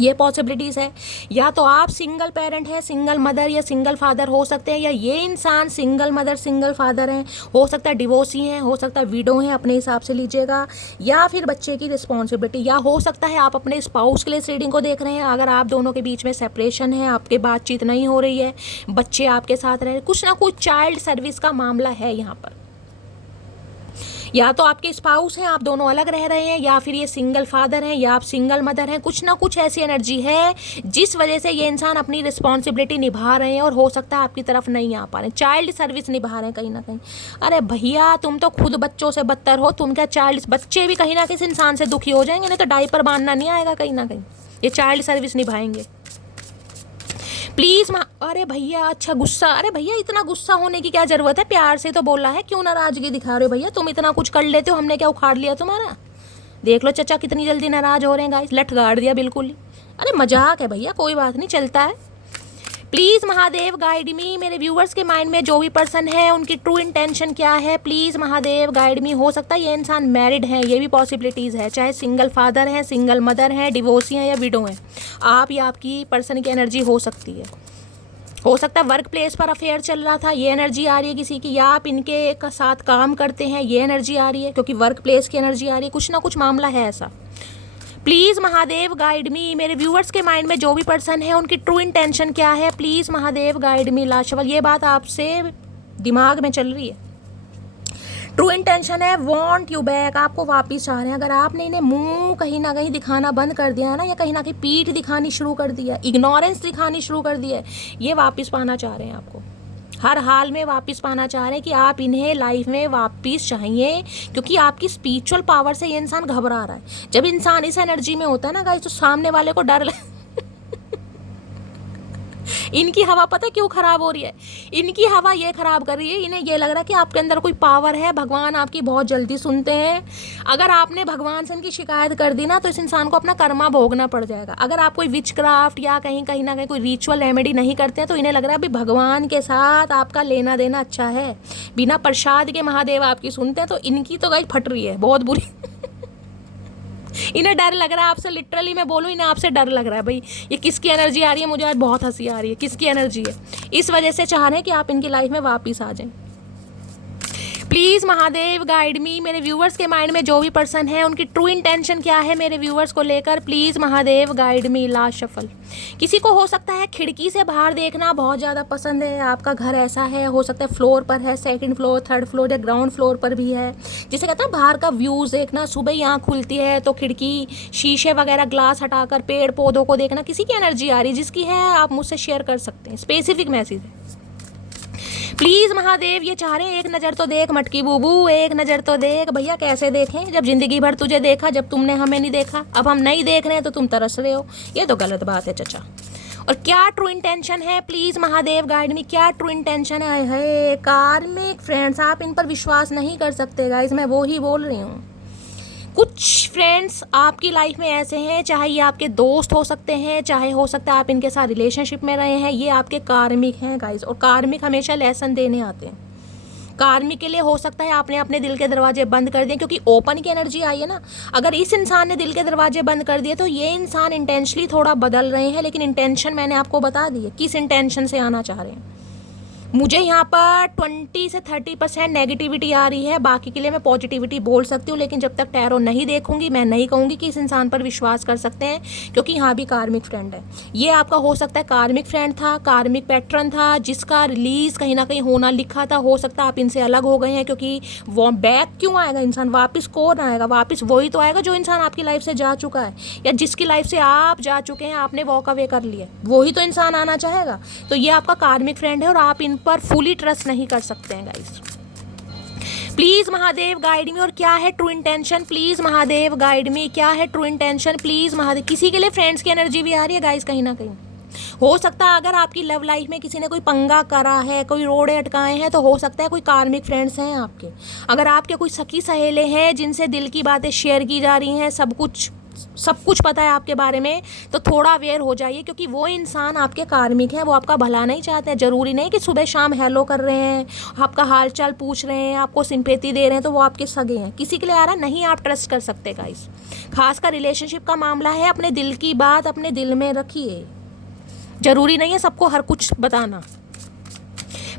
ये पॉसिबिलिटीज़ है। या तो आप सिंगल पेरेंट हैं, सिंगल मदर या सिंगल फादर हो सकते हैं, या ये इंसान सिंगल मदर सिंगल फादर हैं, हो सकता है डिवोर्सी हैं, हो सकता है विडो हैं, अपने हिसाब से लीजिएगा, या फिर बच्चे की रिस्पॉन्सिबिलिटी, या हो सकता है आप अपने स्पाउस के लिए इस रीडिंग को देख रहे हैं। अगर आप दोनों के बीच में सेपरेशन है, आपके बातचीत नहीं हो रही है, बच्चे आपके साथ रह रहे, कुछ ना कुछ चाइल्ड सर्विस का मामला है यहाँ पर। या तो आपके स्पाउस हैं, आप दोनों अलग रह रहे हैं, या फिर ये सिंगल फादर हैं, या आप सिंगल मदर हैं। कुछ ना कुछ ऐसी एनर्जी है जिस वजह से ये इंसान अपनी रिस्पॉन्सिबिलिटी निभा रहे हैं और हो सकता है आपकी तरफ नहीं आ पा रहे हैं, चाइल्ड सर्विस निभा रहे हैं कहीं ना कहीं। अरे भैया, तुम तो खुद बच्चों से बदतर हो, तुम क्या चाइल्ड, बच्चे भी कहीं ना किसी इंसान से दुखी हो जाएंगे, नहीं तो डायपर बांधना नहीं आएगा कहीं ना कहीं, ये चाइल्ड सर्विस निभाएंगे। प्लीज़ अरे भैया, अच्छा गुस्सा, अरे भैया इतना गुस्सा होने की क्या ज़रूरत है, प्यार से तो बोला है, क्यों नाराज़गी दिखा रहे हो भैया, तुम इतना कुछ कर लेते हो, हमने क्या उखाड़ लिया तुम्हारा। देख लो चचा कितनी जल्दी नाराज़ हो रहे हैं गाइस, लठ गाड़ दिया बिल्कुल ही। अरे मजाक है भैया, कोई बात नहीं, चलता है। प्लीज़ महादेव गाइड मी, मेरे व्यूवर्स के माइंड में जो भी पर्सन है उनकी ट्रू इंटेंशन क्या है, प्लीज़ महादेव गाइड मी। हो सकता है ये इंसान मैरिड है, ये भी पॉसिबिलिटीज़ है, चाहे सिंगल फादर है, सिंगल मदर है, डिवोर्सी हैं या विडो हैं। आप या आपकी पर्सन की एनर्जी हो सकती है। हो सकता है वर्क प्लेस पर अफेयर चल रहा था, ये एनर्जी आ रही है किसी की, या आप इनके साथ काम करते हैं, ये एनर्जी आ रही है, क्योंकि वर्क प्लेस की एनर्जी आ रही है, कुछ ना कुछ मामला है ऐसा। प्लीज़ महादेव गाइड मी, मेरे व्यूअर्स के माइंड में जो भी पर्सन है उनकी ट्रू इंटेंशन क्या है, प्लीज़ महादेव गाइड मी। लाशवल, ये बात आपसे दिमाग में चल रही है। ट्रू इंटेंशन है वांट यू बैक, आपको वापस चाह रहे हैं। अगर आपने इन्हें मुंह कहीं ना कहीं दिखाना बंद कर दिया है ना, या कहीं ना कहीं पीठ दिखानी शुरू कर दिया, इग्नोरेंस दिखानी शुरू कर दिया है, ये वापस पाना चाह रहे हैं आपको, हर हाल में वापस पाना चाह रहे हैं कि आप इन्हें लाइफ में वापस चाहिए, क्योंकि आपकी स्पिरिचुअल पावर से ये इंसान घबरा रहा है। जब इंसान इस एनर्जी में होता है ना गाइस, तो सामने वाले को डर इनकी हवा पता है क्यों खराब हो रही है, इनकी हवा ये खराब कर रही है, इन्हें ये लग रहा है कि आपके अंदर कोई पावर है, भगवान आपकी बहुत जल्दी सुनते हैं। अगर आपने भगवान से इनकी शिकायत कर दी ना, तो इस इंसान को अपना कर्मा भोगना पड़ जाएगा। अगर आप कोई विच क्राफ्ट या कहीं ना कहीं कोई रिचुअल रेमेडी नहीं करते हैं, तो इन्हें लग रहा है अभी भगवान के साथ आपका लेना देना अच्छा है, बिना प्रसाद के महादेव आपकी सुनते हैं। तो इनकी तो गाइस फट रही है बहुत बुरी इन्हें डर लग रहा है आपसे, लिटरली मैं बोलूँ, इन्हें आपसे डर लग रहा है। भाई ये किसकी एनर्जी आ रही है, मुझे आज बहुत हंसी आ रही है, किसकी एनर्जी है, इस वजह से चाह रहे हैं कि आप इनकी लाइफ में वापस आ जाएं। प्लीज़ महादेव गाइड मी, मेरे व्यूवर्स के माइंड में जो भी पर्सन है उनकी ट्रू इंटेंशन क्या है मेरे व्यूवर्स को लेकर, please Mahadev guide me. Last shuffle. किसी को हो सकता है खिड़की से बाहर देखना बहुत ज़्यादा पसंद है, आपका घर ऐसा है, हो सकता है फ्लोर पर है, सेकंड फ्लोर, थर्ड फ्लोर या ग्राउंड फ्लोर पर भी है, जिसे कहते हैं बाहर का व्यूज़ देखना। सुबह ही आँख खुलती है तो खिड़की, शीशे वगैरह, ग्लास हटाकर पेड़ पौधों को देखना। किसी की एनर्जी आ रही है, जिसकी है आप मुझसे शेयर कर सकते हैं, स्पेसिफिक मैसेज है। प्लीज़ महादेव ये चाह रहे हैं एक नज़र तो देख मटकी बूबू, एक नज़र तो देख। भैया कैसे देखें, जब जिंदगी भर तुझे देखा, जब तुमने हमें नहीं देखा, अब हम नहीं देख रहे हैं तो तुम तरस रहे हो, ये तो गलत बात है चचा। और क्या ट्रू इंटेंशन है, प्लीज़ महादेव गाइड मी, क्या ट्रू इंटेंशन है। कार्मिक फ्रेंड्स, आप इन पर विश्वास नहीं कर सकते गाइस, मैं वो ही बोल रही हूँ। कुछ फ्रेंड्स आपकी लाइफ में ऐसे हैं, चाहे ये आपके दोस्त हो सकते हैं, चाहे हो सकता है आप इनके साथ रिलेशनशिप में रहे हैं, ये आपके कार्मिक हैं गाइस। और कार्मिक हमेशा लेसन देने आते हैं। कार्मिक के लिए हो सकता है आपने अपने दिल के दरवाजे बंद कर दिए, क्योंकि ओपन की एनर्जी आई है ना। अगर इस इंसान ने दिल के दरवाजे बंद कर दिए, तो ये इंसान इंटेंशनली थोड़ा बदल रहे हैं, लेकिन इंटेंशन मैंने आपको बता दी है किस इंटेंशन से आना चाह रहे हैं। मुझे यहाँ पर 20 से 30% नेगेटिविटी आ रही है, बाकी के लिए मैं पॉजिटिविटी बोल सकती हूँ, लेकिन जब तक टैरो नहीं देखूंगी मैं नहीं कहूँगी कि इस इंसान पर विश्वास कर सकते हैं, क्योंकि यहाँ भी कार्मिक फ्रेंड है। ये आपका हो सकता है कार्मिक फ्रेंड था, कार्मिक पैटर्न था, जिसका रिलीज कहीं ना कहीं होना लिखा था। हो सकता है आप इनसे अलग हो गए हैं, क्योंकि वो बैक क्यों आएगा इंसान, वापस कौन आएगा, वापस वही तो आएगा जो इंसान आपकी लाइफ से जा चुका है, या जिसकी लाइफ से आप जा चुके हैं, आपने वॉक अवे कर लिया, वही तो इंसान आना चाहेगा। तो ये आपका कार्मिक फ्रेंड है और आप इन पर फुली ट्रस्ट नहीं कर सकते हैं गाइस। प्लीज महादेव गाइड मी। और क्या है true intention, please Mahadev guide मी, क्या है ट्रू इंटेंशन, प्लीज महादेव। किसी के लिए फ्रेंड्स की एनर्जी भी आ रही है गाइस, कहीं ना कहीं हो सकता है अगर आपकी लव लाइफ में किसी ने कोई पंगा करा है, कोई रोड़े अटकाए हैं, तो हो सकता है कोई कार्मिक फ्रेंड्स हैं आपके। अगर आपके कोई सखी सहेले हैं जिनसे दिल की बातें शेयर की जा रही हैं, सब कुछ सब कुछ पता है आपके बारे में, तो थोड़ा अवेयर हो जाइए, क्योंकि वो इंसान आपके कार्मिक हैं, वो आपका भला नहीं चाहते हैं। ज़रूरी नहीं कि सुबह शाम हेलो कर रहे हैं, आपका हाल चाल पूछ रहे हैं, आपको सिंपैथी दे रहे हैं तो वो आपके सगे हैं। किसी के लिए आ रहा नहीं आप ट्रस्ट कर सकते गाइस। खासकर रिलेशनशिप का मामला है, अपने दिल की बात अपने दिल में रखिए। ज़रूरी नहीं है सबको हर कुछ बताना।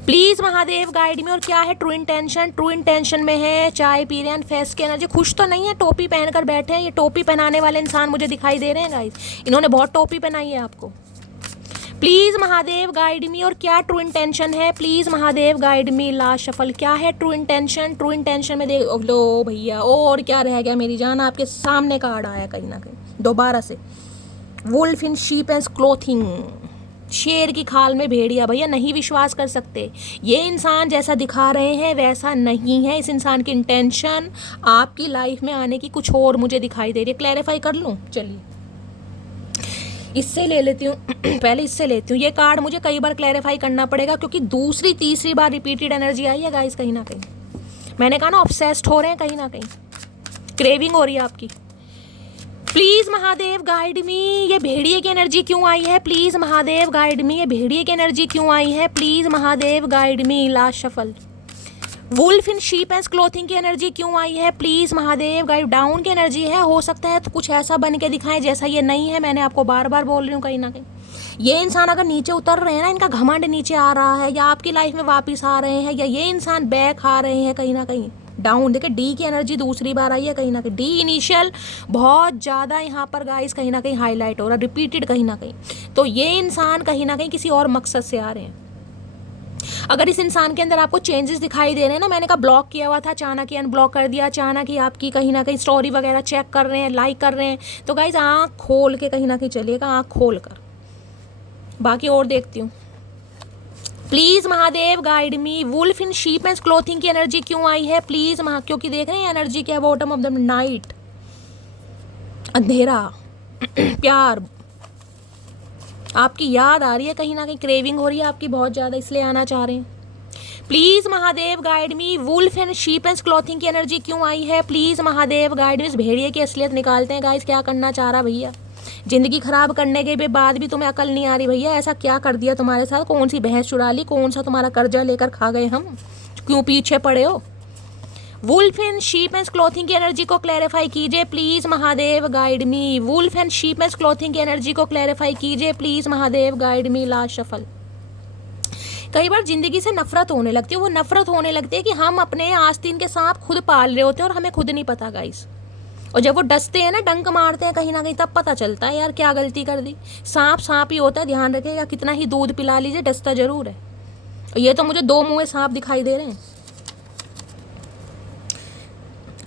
प्लीज़ महादेव गाइड में। और क्या है ट्रू इंटेंशन? ट्रू इंटेंशन में है चाय पी रहे हैं, फेस की एनर्जी। खुश तो नहीं है, टोपी पहनकर बैठे हैं। ये टोपी पहनाने वाले इंसान मुझे दिखाई दे रहे हैं गाइस, इन्होंने बहुत टोपी पहनाई है आपको। प्लीज़ महादेव गाइड मी। और क्या ट्रू इंटेंशन है? Please Mahadev guide me. Last shuffle क्या है ट्रू इंटेंशन? ट्रू इंटेंशन में देख लो भैया, और क्या रह गया मेरी जान, आपके सामने कार्ड आया कहीं ना कहीं दोबारा से। Wolf in sheep and clothing, शेर की खाल में भेड़िया। भैया नहीं विश्वास कर सकते, ये इंसान जैसा दिखा रहे हैं वैसा नहीं है। इस इंसान की इंटेंशन आपकी लाइफ में आने की कुछ और मुझे दिखाई दे रही है। क्लैरिफाई कर लूँ? चलिए इससे ले लेती हूँ पहले इससे लेती हूँ। ये कार्ड मुझे कई बार क्लैरिफाई करना पड़ेगा, क्योंकि दूसरी तीसरी बार रिपीटेड एनर्जी आई है गाइस। कहीं ना कहीं मैंने कहा ना ऑब्सेस्ड हो रहे हैं, कहीं ना कहीं क्रेविंग हो रही है आपकी। Please Mahadev guide me. ये भेड़िए की एनर्जी क्यों आई है? Please Mahadev guide me. ये भेड़िए की एनर्जी क्यों आई है? Please Mahadev guide me. Last shuffle. Wolf in sheep and clothing की एनर्जी क्यों आई है? Please Mahadev guide. डाउन की एनर्जी है, हो सकता है तो कुछ ऐसा बन के दिखाएं जैसा ये नहीं है। मैंने आपको बार बार बोल रही हूँ, कहीं ना कहीं ये इंसान अगर नीचे उतर रहे हैं ना, इनका घमंड नीचे आ रहा है, या आपकी लाइफ में वापस आ रहे हैं, या ये इंसान बैक आ रहे हैं कहीं ना कहीं। डाउन देखिए, डी की एनर्जी दूसरी बार आई है कहीं ना कहीं। डी इनिशियल बहुत ज़्यादा यहाँ पर गाइस कहीं ना कहीं हाईलाइट हो रहा है, रिपीटेड कहीं ना कहीं। तो ये इंसान कहीं ना कहीं किसी और मकसद से आ रहे हैं। अगर इस इंसान के अंदर आपको चेंजेस दिखाई दे रहे हैं ना, मैंने कहा ब्लॉक किया हुआ था, अचानक ही अनब्लॉक कर दिया, अचानक ही आपकी कहीं ना कहीं स्टोरी वगैरह चेक कर रहे हैं, लाइक कर रहे हैं, तो गाइस आँख खोल के कहीं ना कहीं चलिएगा, आँख खोल कर। बाकी और देखती हूँ। Please Mahadev guide me. Wolf in sheep and clothing की एनर्जी क्यों आई है? प्लीज़ क्योंकि देख रहे हैं एनर्जी क्या है, बॉटम ऑफ द नाइट, अंधेरा, प्यार, आपकी याद आ रही है, कहीं ना कहीं क्रेविंग हो रही है आपकी बहुत ज़्यादा, इसलिए आना चाह रहे हैं। Please Mahadev guide me. Wolf and sheep and clothing की एनर्जी क्यों आई है? Please Mahadev guide me. इस भेड़िए की असलियत निकालते हैं गाइस, क्या करना चाह रहा भैया? ज़िंदगी ख़राब करने के बाद भी तुम्हें अकल नहीं आ रही भैया? ऐसा क्या कर दिया तुम्हारे साथ? कौन सी भैंस चुरा ली? कौन सा तुम्हारा कर्जा लेकर खा गए हम? क्यों पीछे पड़े हो? Wolf and sheep and clothing की एनर्जी को क्लैरिफाई कीजिए please Mahadev guide me. Wolf and sheep and clothing की एनर्जी को क्लैरिफाई कीजिए please Mahadev guide me. Last shuffle. कई बार ज़िंदगी से नफरत होने लगती है, वो नफरत होने लगती है कि हम अपने आस्तीन के सांप खुद पाल रहे होते हैं और हमें खुद नहीं पता गाइस। और जब वो डसते हैं ना, डंक मारते हैं कहीं ना कहीं, तब पता चलता है यार क्या गलती कर दी। सांप सांप ही होता है, ध्यान रखिएगा। कितना ही दूध पिला लीजिए, डसता जरूर है। ये तो मुझे दो मुँहे सांप दिखाई दे रहे हैं।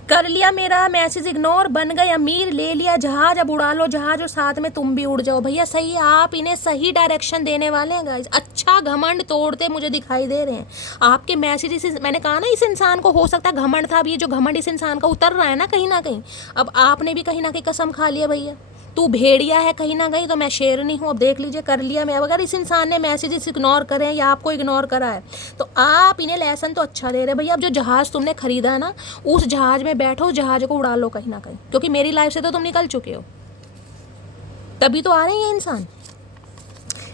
कर लिया मेरा मैसेज इग्नोर, बन गए अमीर, ले लिया जहाज, अब उड़ा लो जहाज और साथ में तुम भी उड़ जाओ। भैया सही है, आप इन्हें सही डायरेक्शन देने वाले हैं गाइस। अच्छा घमंड तोड़ते मुझे दिखाई दे रहे हैं आपके मैसेज। मैंने कहा ना, इस इंसान को हो सकता है घमंड था, अब ये जो घमंड इस इंसान का उतर रहा है ना कहीं ना कहीं, अब आपने भी कहीं ना कहीं कसम खा लिया भैया, तू भेड़िया है कहीं ना कहीं तो मैं शेरनी हूँ। अब देख लीजिए, कर लिया मैं। अगर इस इंसान ने मैसेजेस इग्नोर करें या आपको इग्नोर करा है, तो आप इन्हें लेसन तो अच्छा दे रहे भैया। अब जो जहाज़ तुमने खरीदा है ना, उस जहाज़ में बैठो, जहाज़ को उड़ा लो कहीं ना कहीं, क्योंकि मेरी लाइफ से तो तुम निकल चुके हो, तभी तो आ रहे हैं ये इंसान।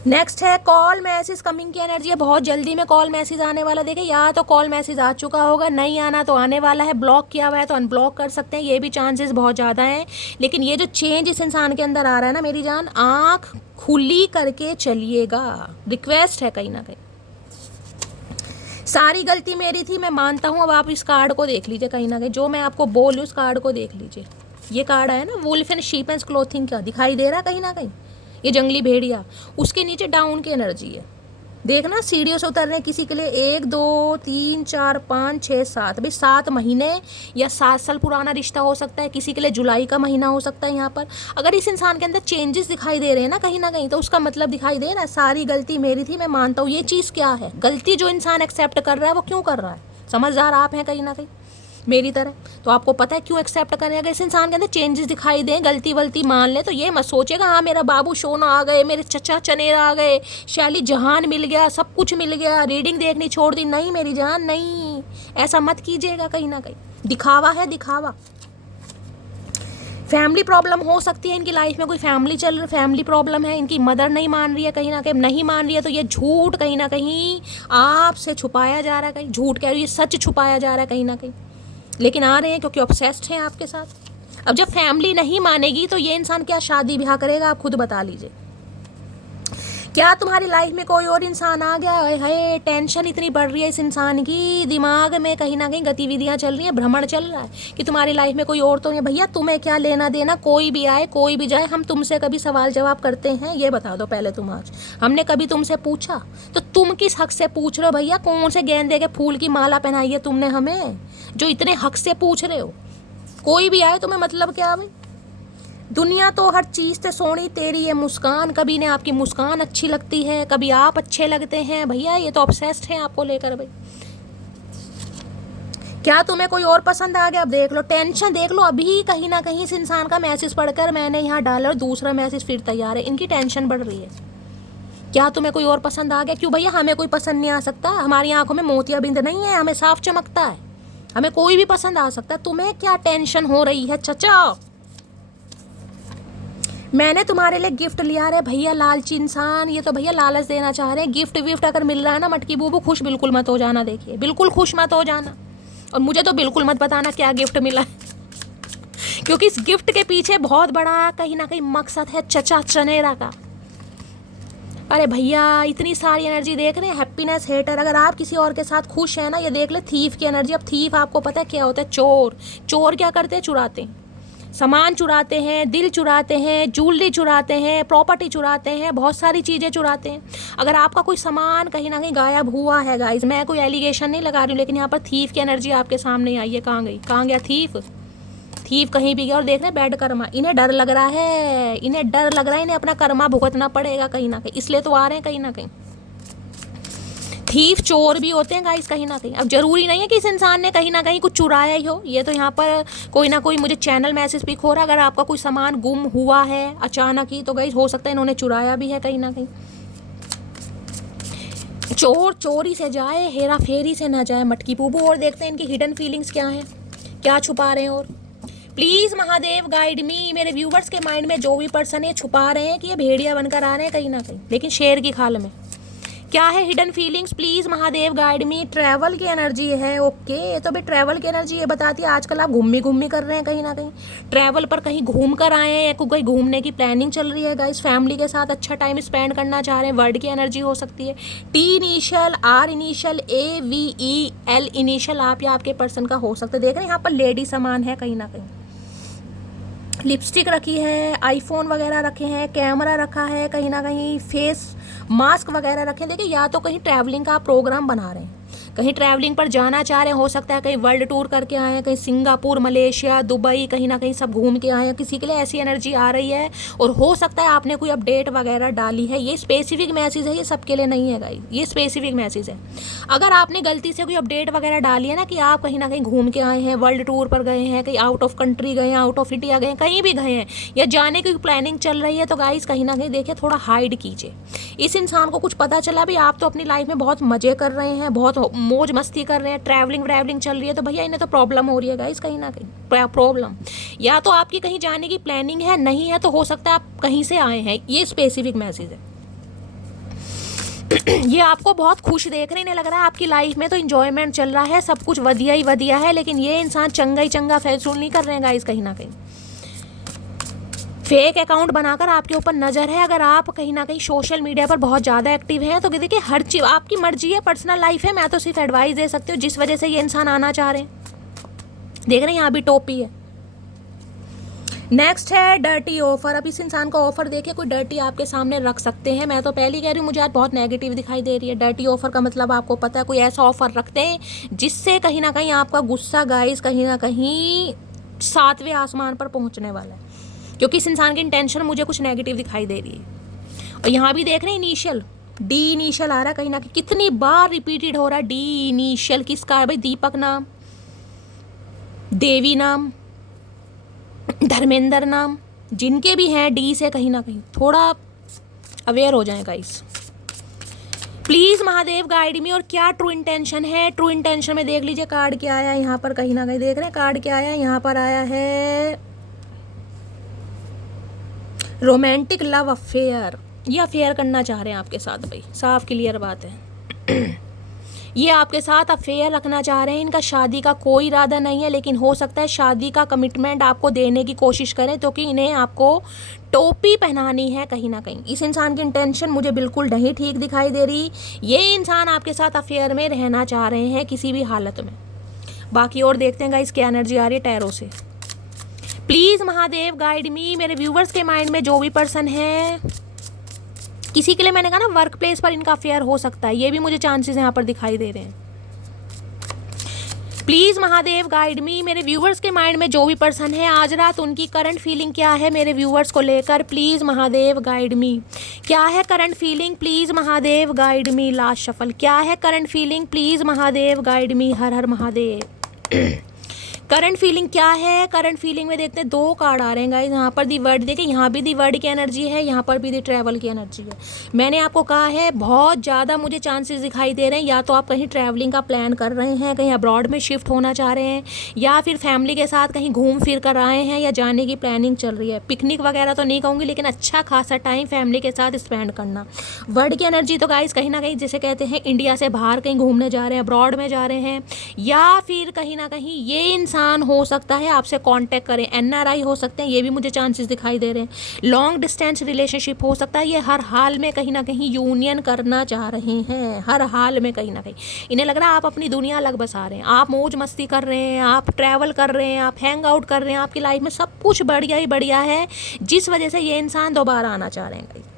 नेक्स्ट है कॉल मैसेज कमिंग की एनर्जी है। बहुत जल्दी में कॉल मैसेज आने वाला। देखें, या तो कॉल मैसेज आ चुका होगा, नहीं आना तो आने वाला है। ब्लॉक किया हुआ है तो अनब्लॉक कर सकते हैं, ये भी चांसेस बहुत ज़्यादा हैं। लेकिन ये जो चेंज इस इंसान के अंदर आ रहा है ना मेरी जान, आँख खुली करके चलिएगा, रिक्वेस्ट है कहीं ना कहीं। सारी गलती मेरी थी, मैं मानता हूँ। अब आप इस कार्ड को देख लीजिए, कहीं ना कहीं जो मैं आपको बोल रही हूँ उस कार्ड को देख लीजिए। ये कार्ड है ना, wolf and sheep and clothing का दिखाई दे रहा है कहीं ना कहीं, ये जंगली भेड़िया। उसके नीचे डाउन की एनर्जी है, देखना सीढ़ियों से उतर रहे हैं। किसी के लिए 1 2 3 4 5 6 7, भाई 7 महीने या 7 साल पुराना रिश्ता हो सकता है। किसी के लिए जुलाई का महीना हो सकता है। यहाँ पर अगर इस इंसान के अंदर चेंजेस दिखाई दे रहे हैं ना कहीं ना कहीं, तो उसका मतलब दिखाई दे रहा है सारी गलती मेरी थी, मैं मानता हूँ। ये चीज़ क्या है, गलती जो इंसान एक्सेप्ट कर रहा है वो क्यों कर रहा है? समझदार आप हैं कहीं ना कहीं मेरी तरह, तो आपको पता है क्यों एक्सेप्ट करें। अगर इस इंसान के अंदर चेंजेस दिखाई दें, गलती वलती मान ले, तो ये मत सोचेगा हाँ मेरा बाबू सोना आ गए, मेरे चचा चनेरा आ गए, शैली जहान मिल गया, सब कुछ मिल गया, रीडिंग देखनी छोड़ दी। नहीं मेरी जान, नहीं, ऐसा मत कीजिएगा कहीं ना कहीं। दिखावा है, दिखावा। फैमिली प्रॉब्लम हो सकती है, इनकी लाइफ में कोई फैमिली प्रॉब्लम है, इनकी मदर नहीं मान रही है, कहीं ना कहीं नहीं मान रही है, तो ये झूठ कहीं ना कहीं आपसे छुपाया जा रहा है, कहीं झूठ कह रही है, सच छुपाया जा रहा है कहीं ना कहीं, लेकिन आ रहे हैं क्योंकि ऑब्सेस्ड हैं आपके साथ। अब जब फैमिली नहीं मानेगी तो ये इंसान क्या शादी ब्याह करेगा, आप खुद बता लीजिए। क्या तुम्हारी लाइफ में कोई और इंसान आ गया है? टेंशन इतनी बढ़ रही है इस इंसान की, दिमाग में कहीं ना कहीं गतिविधियां चल रही हैं, भ्रमण चल रहा है कि तुम्हारी लाइफ में कोई और तो नहीं। भैया तुम्हें क्या लेना देना, कोई भी आए कोई भी जाए, हम तुमसे कभी सवाल जवाब करते हैं? ये बता दो पहले तुम। आज हमने कभी तुमसे पूछा? तो तुम किस हक से पूछ रहे हो भैया? कौन से गेंदे के फूल की माला पहनाई है तुमने हमें, जो इतने हक से पूछ रहे हो? कोई भी आए तुम्हें मतलब क्या भाई? दुनिया तो हर चीज़ से सोनी तेरी ये मुस्कान, कभी ने आपकी मुस्कान अच्छी लगती है, कभी आप अच्छे लगते हैं। भैया ये तो ऑब्सेस्ड हैं आपको लेकर भाई। क्या तुम्हें कोई और पसंद आ गया? अब देख लो, टेंशन देख लो। अभी कहीं ना कहीं इस इंसान का मैसेज पढ़कर मैंने यहाँ डाला और दूसरा मैसेज फिर तैयार है, इनकी टेंशन बढ़ रही है। क्या तुम्हें कोई और पसंद आ गया? क्यों भैया, हमें कोई पसंद नहीं आ सकता? हमारी आंखों में मोतियाबिंद नहीं है, हमें साफ चमकता है, हमें कोई भी पसंद आ सकता है। तुम्हें क्या टेंशन हो रही है चचा? मैंने तुम्हारे लिए गिफ्ट लिया रे भैया, लालची इंसान, ये तो भैया लालच देना चाह रहे हैं। गिफ्ट विफ्ट अगर मिल रहा है ना मटकी बूबू, खुश बिल्कुल मत हो जाना, देखिए बिल्कुल खुश मत हो जाना। और मुझे तो बिल्कुल मत बताना क्या गिफ्ट मिला है क्योंकि इस गिफ्ट के पीछे बहुत बड़ा कहीं ना कहीं मकसद है चचा चनेरा का। अरे भैया इतनी सारी एनर्जी देख रहे हैं, हैप्पीनेस हेटर। अगर आप किसी और के साथ खुश है ना, ये देख ले थीफ की एनर्जी। अब थीफ आपको पता है क्या होता है? चोर। चोर क्या करते हैं? चुराते हैं, सामान चुराते हैं, दिल चुराते हैं, ज्वेलरी चुराते हैं, प्रॉपर्टी चुराते हैं, बहुत सारी चीज़ें चुराते हैं। अगर आपका कोई सामान कहीं ना कहीं गायब हुआ है गाइज, मैं कोई एलिगेशन नहीं लगा रही हूँ, लेकिन यहाँ पर थीफ की एनर्जी आपके सामने आई है। कहाँ गई, कहाँ गया थीफ? थीफ कहीं भी गया। और देख रहे हैं बैड कर्मा, इन्हें डर लग रहा है, इन्हें डर लग रहा है, इन्हें अपना कर्मा भुगतना पड़ेगा कहीं ना कहीं, इसलिए तो आ रहे हैं कहीं ना कहीं। थीफ चोर भी होते हैं गाइस कहीं ना कहीं। अब जरूरी नहीं है कि इस इंसान ने कहीं ना कहीं कुछ चुराया ही हो। ये तो यहाँ पर कोई ना कोई मुझे चैनल मैसेज पिक हो रहा है। अगर आपका कोई सामान गुम हुआ है अचानक ही, तो गाइस हो सकता है इन्होंने चुराया भी है कहीं ना कहीं। चोर चोरी से जाए, हेरा फेरी से ना जाए मटकी बूबू। और देखते हैं इनकी हिडन फीलिंग्स क्या हैं, क्या छुपा रहे हैं। और प्लीज़ महादेव गाइड मी। मेरे व्यूवर्स के माइंड में जो भी पर्सन ये छुपा रहे हैं कि ये भेड़िया बनकर आ रहे हैं कहीं ना कहीं, लेकिन शेर की खाल में। क्या है hidden feelings? Please Mahadev guide me. Travel की एनर्जी है, ओके। तो भाई ट्रैवल की एनर्जी ये बताती है आजकल आप घूमी कर रहे हैं कहीं ना कहीं, ट्रैवल पर कहीं घूम कर आए हैं, या कोई घूमने की प्लानिंग चल रही है गाइस, फैमिली के साथ अच्छा टाइम स्पेंड करना चाह रहे हैं। वर्ड की एनर्जी हो सकती है, T initial, R initial, A V E L initial आप या आपके पर्सन का हो सकता है। देख रहे हैं यहाँ पर लेडी सामान है कहीं ना कहीं, लिपस्टिक रखी है, आईफोन वगैरह रखे हैं, कैमरा रखा है कहीं ना कहीं, फेस मास्क वगैरह रखे। देखिए या तो कहीं ट्रैवलिंग का प्रोग्राम बना रहे हैं, कहीं ट्रैवलिंग पर जाना चाह रहे हैं, हो सकता है कहीं वर्ल्ड टूर करके आए हैं, कहीं सिंगापुर, मलेशिया, दुबई, कहीं ना कहीं सब घूम के आए हैं। किसी के लिए ऐसी एनर्जी आ रही है, और हो सकता है आपने कोई अपडेट वगैरह डाली है। ये स्पेसिफिक मैसेज है, ये सबके लिए नहीं है गाइस, ये स्पेसिफिक मैसेज है। अगर आपने गलती से कोई अपडेट वगैरह डाली है ना कि आप कहीं ना कहीं घूम के आए हैं, वर्ल्ड टूर पर गए हैं, कहीं आउट ऑफ कंट्री गए हैं, आउट ऑफ इंडिया गए हैं, कहीं भी गए हैं, या जाने की प्लानिंग चल रही है, तो गाइस कहीं ना कहीं देखिए थोड़ा हाइड कीजिए। इस इंसान को कुछ पता चला भी आप तो अपनी लाइफ में बहुत मजे कर रहे हैं, बहुत मौज मस्ती कर रहे हैं, ट्रैवलिंग चल रही है, तो भैया इन्हें तो प्रॉब्लम हो रही है गाइस कहीं ना कहीं। प्रॉब्लम या तो आपकी कहीं जाने की प्लानिंग है, नहीं है तो हो सकता है आप कहीं से आए हैं। ये स्पेसिफिक मैसेज है। ये आपको बहुत खुश देख रहे हैं, लग रहा है आपकी लाइफ में तो इंजॉयमेंट चल रहा है, सब कुछ वधिया ही वधिया है, लेकिन ये इंसान चंगा ही चंगा फैसला नहीं कर रहे हैं गाइस कहीं ना कहीं। फेक अकाउंट बनाकर आपके ऊपर नज़र है। अगर आप कहीं ना कहीं सोशल मीडिया पर बहुत ज़्यादा एक्टिव हैं, तो देखिए हर चीज़ आपकी मर्जी है, पर्सनल लाइफ है, मैं तो सिर्फ एडवाइस दे सकती हूँ जिस वजह से ये इंसान आना चाह रहे हैं। देख रहे हैं यहाँ भी टोपी है। नेक्स्ट है डर्टी ऑफर। अब इस इंसान का ऑफर देखिए, कोई डर्टी आपके सामने रख सकते हैं। मैं तो पहले कह रही हूँ, मुझे आज बहुत नेगेटिव दिखाई दे रही है। डर्टी ऑफर का मतलब आपको पता है, कोई ऐसा ऑफर रखते हैं जिससे कहीं ना कहीं आपका गुस्सा गाइस कहीं ना कहीं 7वें आसमान पर पहुँचने वाला है, क्योंकि इस इंसान की इंटेंशन मुझे कुछ नेगेटिव दिखाई दे रही है। और यहाँ भी देख रहे हैं इनिशियल, डी इनिशियल आ रहा है कहीं ना कहीं, कितनी बार रिपीटेड हो रहा है डी इनिशियल। किसका है भाई? दीपक नाम, देवी नाम, धर्मेंद्र नाम, जिनके भी हैं डी से कहीं ना कहीं थोड़ा अवेयर हो जाए गाइस। प्लीज़ महादेव गाइड मी। और क्या ट्रू इंटेंशन है? ट्रू इंटेंशन में देख लीजिए कार्ड क्या आया है यहाँ पर, कहीं ना कहीं देख रहे हैं कार्ड क्या आया है यहाँ पर, आया है रोमांटिक लव अफेयर, ये अफेयर करना चाह रहे हैं आपके साथ भाई, साफ क्लियर बात है। ये आपके साथ अफेयर रखना चाह रहे हैं, इनका शादी का कोई इरादा नहीं है, लेकिन हो सकता है शादी का कमिटमेंट आपको देने की कोशिश करें, क्योंकि इन्हें आपको टोपी पहनानी है कहीं ना कहीं। इस इंसान की इंटेंशन मुझे बिल्कुल नहीं ठीक दिखाई दे रही। ये इंसान आपके साथ अफेयर में रहना चाह रहे हैं किसी भी हालत में। बाकी और देखते हैं गाइस क्या एनर्जी आ रही है टैरो से। प्लीज़ महादेव गाइड मी। मेरे व्यूवर्स के माइंड में जो भी पर्सन है, किसी के लिए मैंने कहा ना वर्क प्लेस पर इनका अफेयर हो सकता है, ये भी मुझे चांसेस यहाँ पर दिखाई दे रहे हैं। प्लीज़ महादेव गाइड मी। मेरे व्यूवर्स के माइंड में जो भी पर्सन है, आज रात उनकी करंट फीलिंग क्या है मेरे व्यूवर्स को लेकर, प्लीज़ महादेव गाइड मी। क्या है current feeling, please Mahadev guide me. Last shuffle, क्या है current feeling, please Mahadev guide me. Her her Mahadev. Current feeling क्या है, करंट फीलिंग में देखते हैं 2 कार्ड आ रहे हैं गाइस। यहाँ पर दी वर्ड देखिए, यहाँ भी दी वर्ड की एनर्जी है, यहाँ पर भी दी ट्रैवल की एनर्जी है। मैंने आपको कहा है बहुत ज़्यादा मुझे चांसेस दिखाई दे रहे हैं, या तो आप कहीं ट्रैवलिंग का प्लान कर रहे हैं, कहीं अब्रॉड में शिफ्ट होना चाह रहे हैं, या फिर फैमिली के साथ कहीं घूम फिर कर आए हैं, या जाने की प्लानिंग चल रही है। पिकनिक वगैरह तो नहीं कहूँगी, लेकिन अच्छा खासा टाइम फैमिली के साथ स्पेंड करना। वर्ड की एनर्जी तो गाइस कहीं ना कहीं जिसे कहते हैं इंडिया से बाहर कहीं घूमने जा रहे हैं, अब्रॉड में जा रहे हैं, या फिर कहीं ना कहीं ये इंसान हो सकता है आपसे कांटेक्ट करें, एनआरआई हो सकते हैं, ये भी मुझे चांसेस दिखाई दे रहे हैं। लॉन्ग डिस्टेंस रिलेशनशिप हो सकता है, ये हर हाल में कहीं ना कहीं यूनियन करना चाह रहे हैं, हर हाल में कहीं ना कहीं इन्हें लग रहा है आप अपनी दुनिया अलग बसा रहे हैं, आप मौज मस्ती कर रहे हैं, आप ट्रैवल कर रहे हैं, आप हैंग आउट कर रहे हैं, आपकी लाइफ में सब कुछ बढ़िया ही बढ़िया है, जिस वजह से ये इंसान दोबारा आना चाह रहे हैं।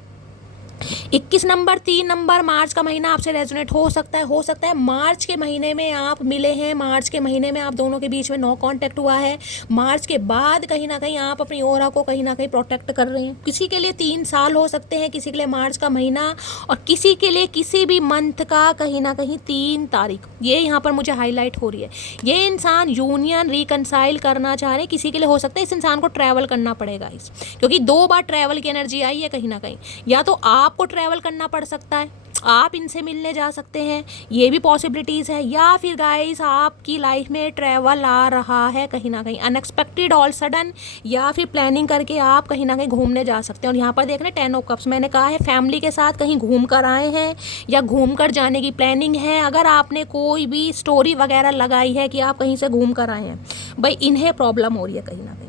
21 नंबर 3 नंबर मार्च का महीना आपसे रेजोनेट हो सकता है मार्च के महीने में आप मिले हैं, मार्च के महीने में आप दोनों के बीच में नो कांटेक्ट हुआ है, मार्च के बाद कहीं ना कहीं आप अपनी ओरा को कहीं ना कहीं प्रोटेक्ट कर रहे हैं। किसी के लिए 3 साल हो सकते हैं, किसी के लिए मार्च का महीना, और किसी के लिए किसी भी मंथ का कहीं ना कहीं 3 तारीख, ये यहाँ पर मुझे हाईलाइट हो रही है। ये इंसान यूनियन रिकनसाइल करना चाह रहे हैं, किसी के लिए हो सकता है इस इंसान को ट्रैवल करना पड़ेगा क्योंकि 2 बार ट्रैवल की एनर्जी आई है कहीं ना कहीं, या तो आपको ट्रैवल करना पड़ सकता है, आप इनसे मिलने जा सकते हैं, ये भी पॉसिबिलिटीज़ है, या फिर गाइस आपकी लाइफ में ट्रैवल आ रहा है कहीं ना कहीं अनएक्सपेक्टेड ऑल सडन, या फिर प्लानिंग करके आप कहीं ना कहीं घूमने जा सकते हैं। और यहाँ पर देख रहे हैं 10 ऑफ कप्स, मैंने कहा है फैमिली के साथ कहीं घूम कर आए हैं या घूम कर जाने की प्लानिंग है। अगर आपने कोई भी स्टोरी वगैरह लगाई है कि आप कहीं से घूम कर आए हैं, भाई इन्हें प्रॉब्लम हो रही है कहीं ना कहीं।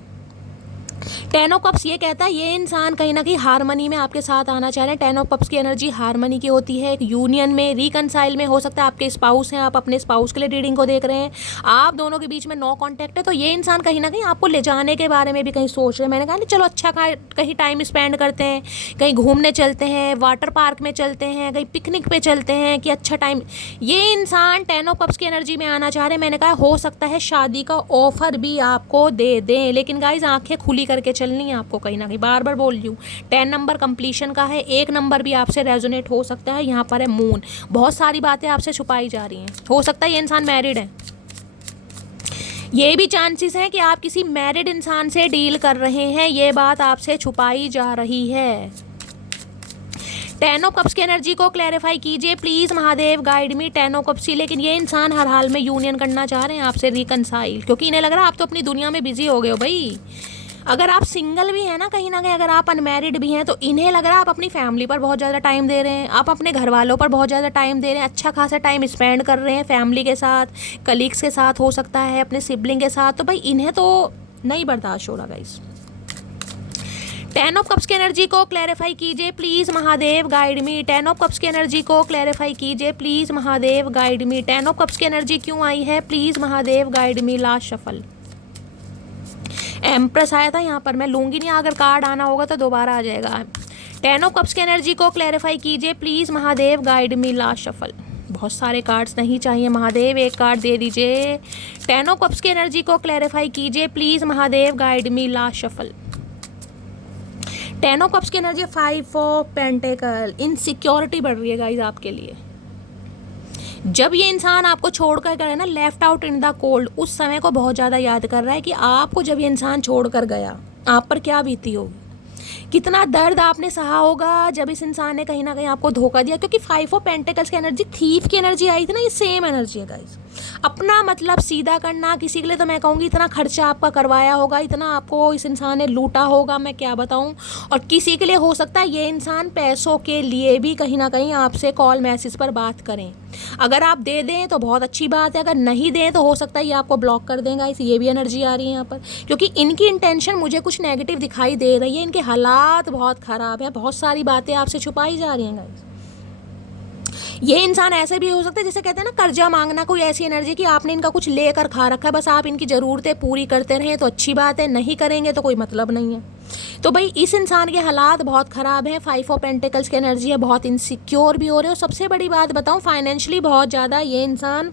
10 ऑफ कप्स ये कहता है ये इंसान कहीं ना कहीं हारमनी में आपके साथ आना चाह रहे हैं। 10 ऑफ कप्स की एनर्जी हारमनी की होती है, एक यूनियन में, रिकनसाइल में। हो सकता है आपके स्पाउस हैं, आप अपने स्पाउस के लिए रीडिंग को देख रहे हैं, आप दोनों के बीच में नो कॉन्टैक्ट है, तो ये इंसान कहीं ना कहीं आपको ले जाने के बारे में भी कहीं सोच रहे हैं। मैंने कहा ना चलो अच्छा कहीं टाइम स्पेंड करते हैं, कहीं घूमने चलते हैं, वाटर पार्क में चलते हैं, कहीं पिकनिक पे चलते हैं, कि अच्छा टाइम। ये इंसान 10 ऑफ कप्स की एनर्जी में आना चाह रहे हैं। मैंने कहा हो सकता है शादी का ऑफर भी आपको दे दें, लेकिन गाइज आंखें खुली करके चलनी है आपको कहीं ना कहीं, बार बार बोल रही हूँ। 10 नंबर कंप्लीशन का है, 1 नंबर भी आपसे रेजोनेट हो सकता है। यहाँ पर है मून, बहुत सारी बातें आपसे छुपाई जा रही हैं। हो सकता है ये इंसान मैरिड है, ये भी चांसेस हैं कि आप किसी मैरिड इंसान से डील कर रहे हैं, ये बात आपसे छुपाई जा रही है। 10 ऑफ कप्स की एनर्जी को क्लैरिफाई कीजिए please Mahadev, guide me. 10 of cups, लेकिन ये इंसान हर हाल में यूनियन करना चाह रहे हैं आपसे, रिकनसाइल, क्योंकि इन्हें लग रहा है आप तो अपनी दुनिया में बिजी हो गए हो भाई। अगर आप सिंगल भी हैं ना कहीं ना कहीं, अगर आप अनमैरिड भी हैं, तो इन्हें लग रहा है आप अपनी फैमिली पर बहुत ज़्यादा टाइम दे रहे हैं, आप अपने घर वालों पर बहुत ज़्यादा टाइम दे रहे हैं, अच्छा खासा टाइम स्पेंड कर रहे हैं फैमिली के साथ, कलीग्स के साथ, हो सकता है अपने सिबलिंग के साथ। तो भाई इन्हें तो नहीं बर्दाश्त हो रहा गाइस। 10 ऑफ कप्स की एनर्जी को क्लैरिफाई कीजिए please Mahadev, guide me. 10 of cups की एनर्जी को क्लैरिफाई कीजिए please Mahadev, guide me. 10 of cups की एनर्जी क्यों आई है, please Mahadev, guide me. Last shuffle empress आया था, यहाँ पर मैं लूँगी नहीं, अगर कार्ड आना होगा तो दोबारा आ जाएगा। 10 ऑफ कप्स की एनर्जी को क्लैरिफाई कीजिए please Mahadev, guide me. Last shuffle, बहुत सारे कार्ड्स नहीं चाहिए महादेव, एक कार्ड दे दीजिए। 10 ऑफ कप्स की एनर्जी को क्लैरिफाई कीजिए please Mahadev, guide me. Last shuffle, 10 of cups की एनर्जी 5 ऑफ पेंटिकल, इनसिक्योरिटी बढ़ रही है गाइज आपके लिए। जब ये इंसान आपको छोड़कर गया ना, left out in the cold, उस समय को बहुत ज़्यादा याद कर रहा है कि आपको जब ये इंसान छोड़कर गया आप पर क्या बीती होगी, कितना दर्द आपने सहा होगा जब इस इंसान ने कहीं ना कहीं आपको धोखा दिया, क्योंकि 5 ऑफ पेंटिकल्स की एनर्जी थीफ की एनर्जी आई थी ना, ये सेम एनर्जी है गाइस। अपना मतलब सीधा करना, किसी के लिए तो मैं कहूँगी इतना खर्चा आपका करवाया होगा, इतना आपको इस इंसान ने लूटा होगा, मैं क्या बताऊँ। और किसी के लिए हो सकता है ये इंसान पैसों के लिए भी कहीं ना कहीं आपसे कॉल मैसेज पर बात करें। अगर आप दे दें तो बहुत अच्छी बात है, अगर नहीं दें तो हो सकता है ये आपको ब्लॉक कर देगा। इस ये भी एनर्जी आ रही है यहाँ पर, क्योंकि इनकी इंटेंशन मुझे कुछ नेगेटिव दिखाई दे रही है। इनके हालात बहुत ख़राब है, बहुत सारी बातें आपसे छुपाई जा रही हैं गाइस। ये इंसान ऐसे भी हो सकता है जैसे कहते हैं ना कर्जा मांगना, कोई ऐसी एनर्जी कि आपने इनका कुछ लेकर खा रखा है, बस आप इनकी ज़रूरतें पूरी करते रहें तो अच्छी बात है, नहीं करेंगे तो कोई मतलब नहीं है। तो भाई इस इंसान के हालात बहुत ख़राब हैं। 5 ऑफ पेंटिकल्स की एनर्जी है, बहुत इनसिक्योर भी हो रहे हो। सबसे बड़ी बात बताऊं, फाइनेंशियली बहुत ज़्यादा ये इंसान,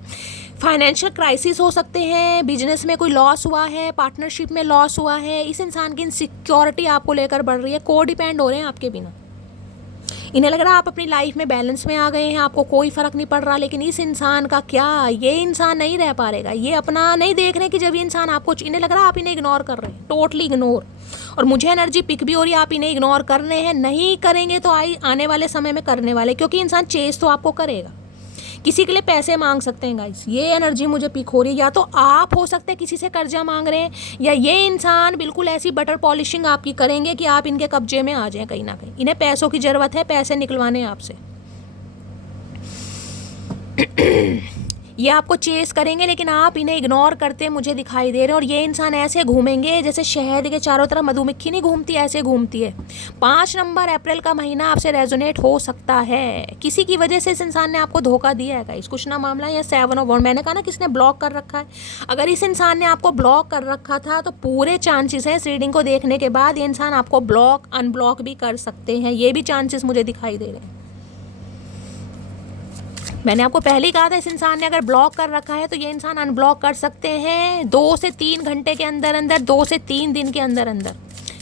फाइनेंशियल क्राइसिस हो सकते हैं, बिजनेस में कोई लॉस हुआ है, पार्टनरशिप में लॉस हुआ है। इस इंसान की इनसिक्योरिटी आपको लेकर बढ़ रही है, को डिपेंड हो रहे हैं आपके बिना। इन्हें लग रहा है आप अपनी लाइफ में बैलेंस में आ गए हैं, आपको कोई फ़र्क नहीं पड़ रहा। लेकिन इस इंसान का क्या, ये इंसान नहीं रह पा रहेगा। ये अपना नहीं देख रहे कि जब ये इंसान आपको, इन्हें लग रहा है आप इन्हें इग्नोर कर रहे हैं, टोटली इग्नोर। और मुझे एनर्जी पिक भी हो रही है, आप इन्हें इग्नोर कर रहे हैं, नहीं करेंगे तो आने वाले समय में करने वाले, क्योंकि इंसान चेस तो आपको करेगा। किसी के लिए पैसे मांग सकते हैं गाइस, ये एनर्जी मुझे पिक हो रही है। या तो आप हो सकते हैं किसी से कर्जा मांग रहे हैं, या ये इंसान बिल्कुल ऐसी बटर पॉलिशिंग आपकी करेंगे कि आप इनके कब्जे में आ जाएं कहीं ना कहीं। इन्हें पैसों की ज़रूरत है, पैसे निकलवाने आपसे। ये आपको चेस करेंगे, लेकिन आप इन्हें इग्नोर करते मुझे दिखाई दे रहे हैं। और ये इंसान ऐसे घूमेंगे जैसे शहद के चारों तरफ मधुमक्खी नहीं घूमती, ऐसे घूमती है। 5 नंबर अप्रैल का महीना आपसे रेजोनेट हो सकता है। किसी की वजह से इस इंसान ने आपको धोखा दिया है गाइस, कुछ ना मामला। या 7 ऑफ वॉन्ड, मैंने कहा ना किसने ब्लॉक कर रखा है। अगर इस इंसान ने आपको ब्लॉक कर रखा था तो पूरे चांसेस हैं इस रीडिंग को देखने के बाद ये इंसान आपको ब्लॉक अनब्लॉक भी कर सकते हैं। ये भी चांसेस मुझे दिखाई दे रहे हैं। मैंने आपको पहले ही कहा था इस इंसान ने अगर ब्लॉक कर रखा है तो ये इंसान अनब्लॉक कर सकते हैं 2 से 3 घंटे के अंदर अंदर, 2 से 3 दिन के अंदर अंदर।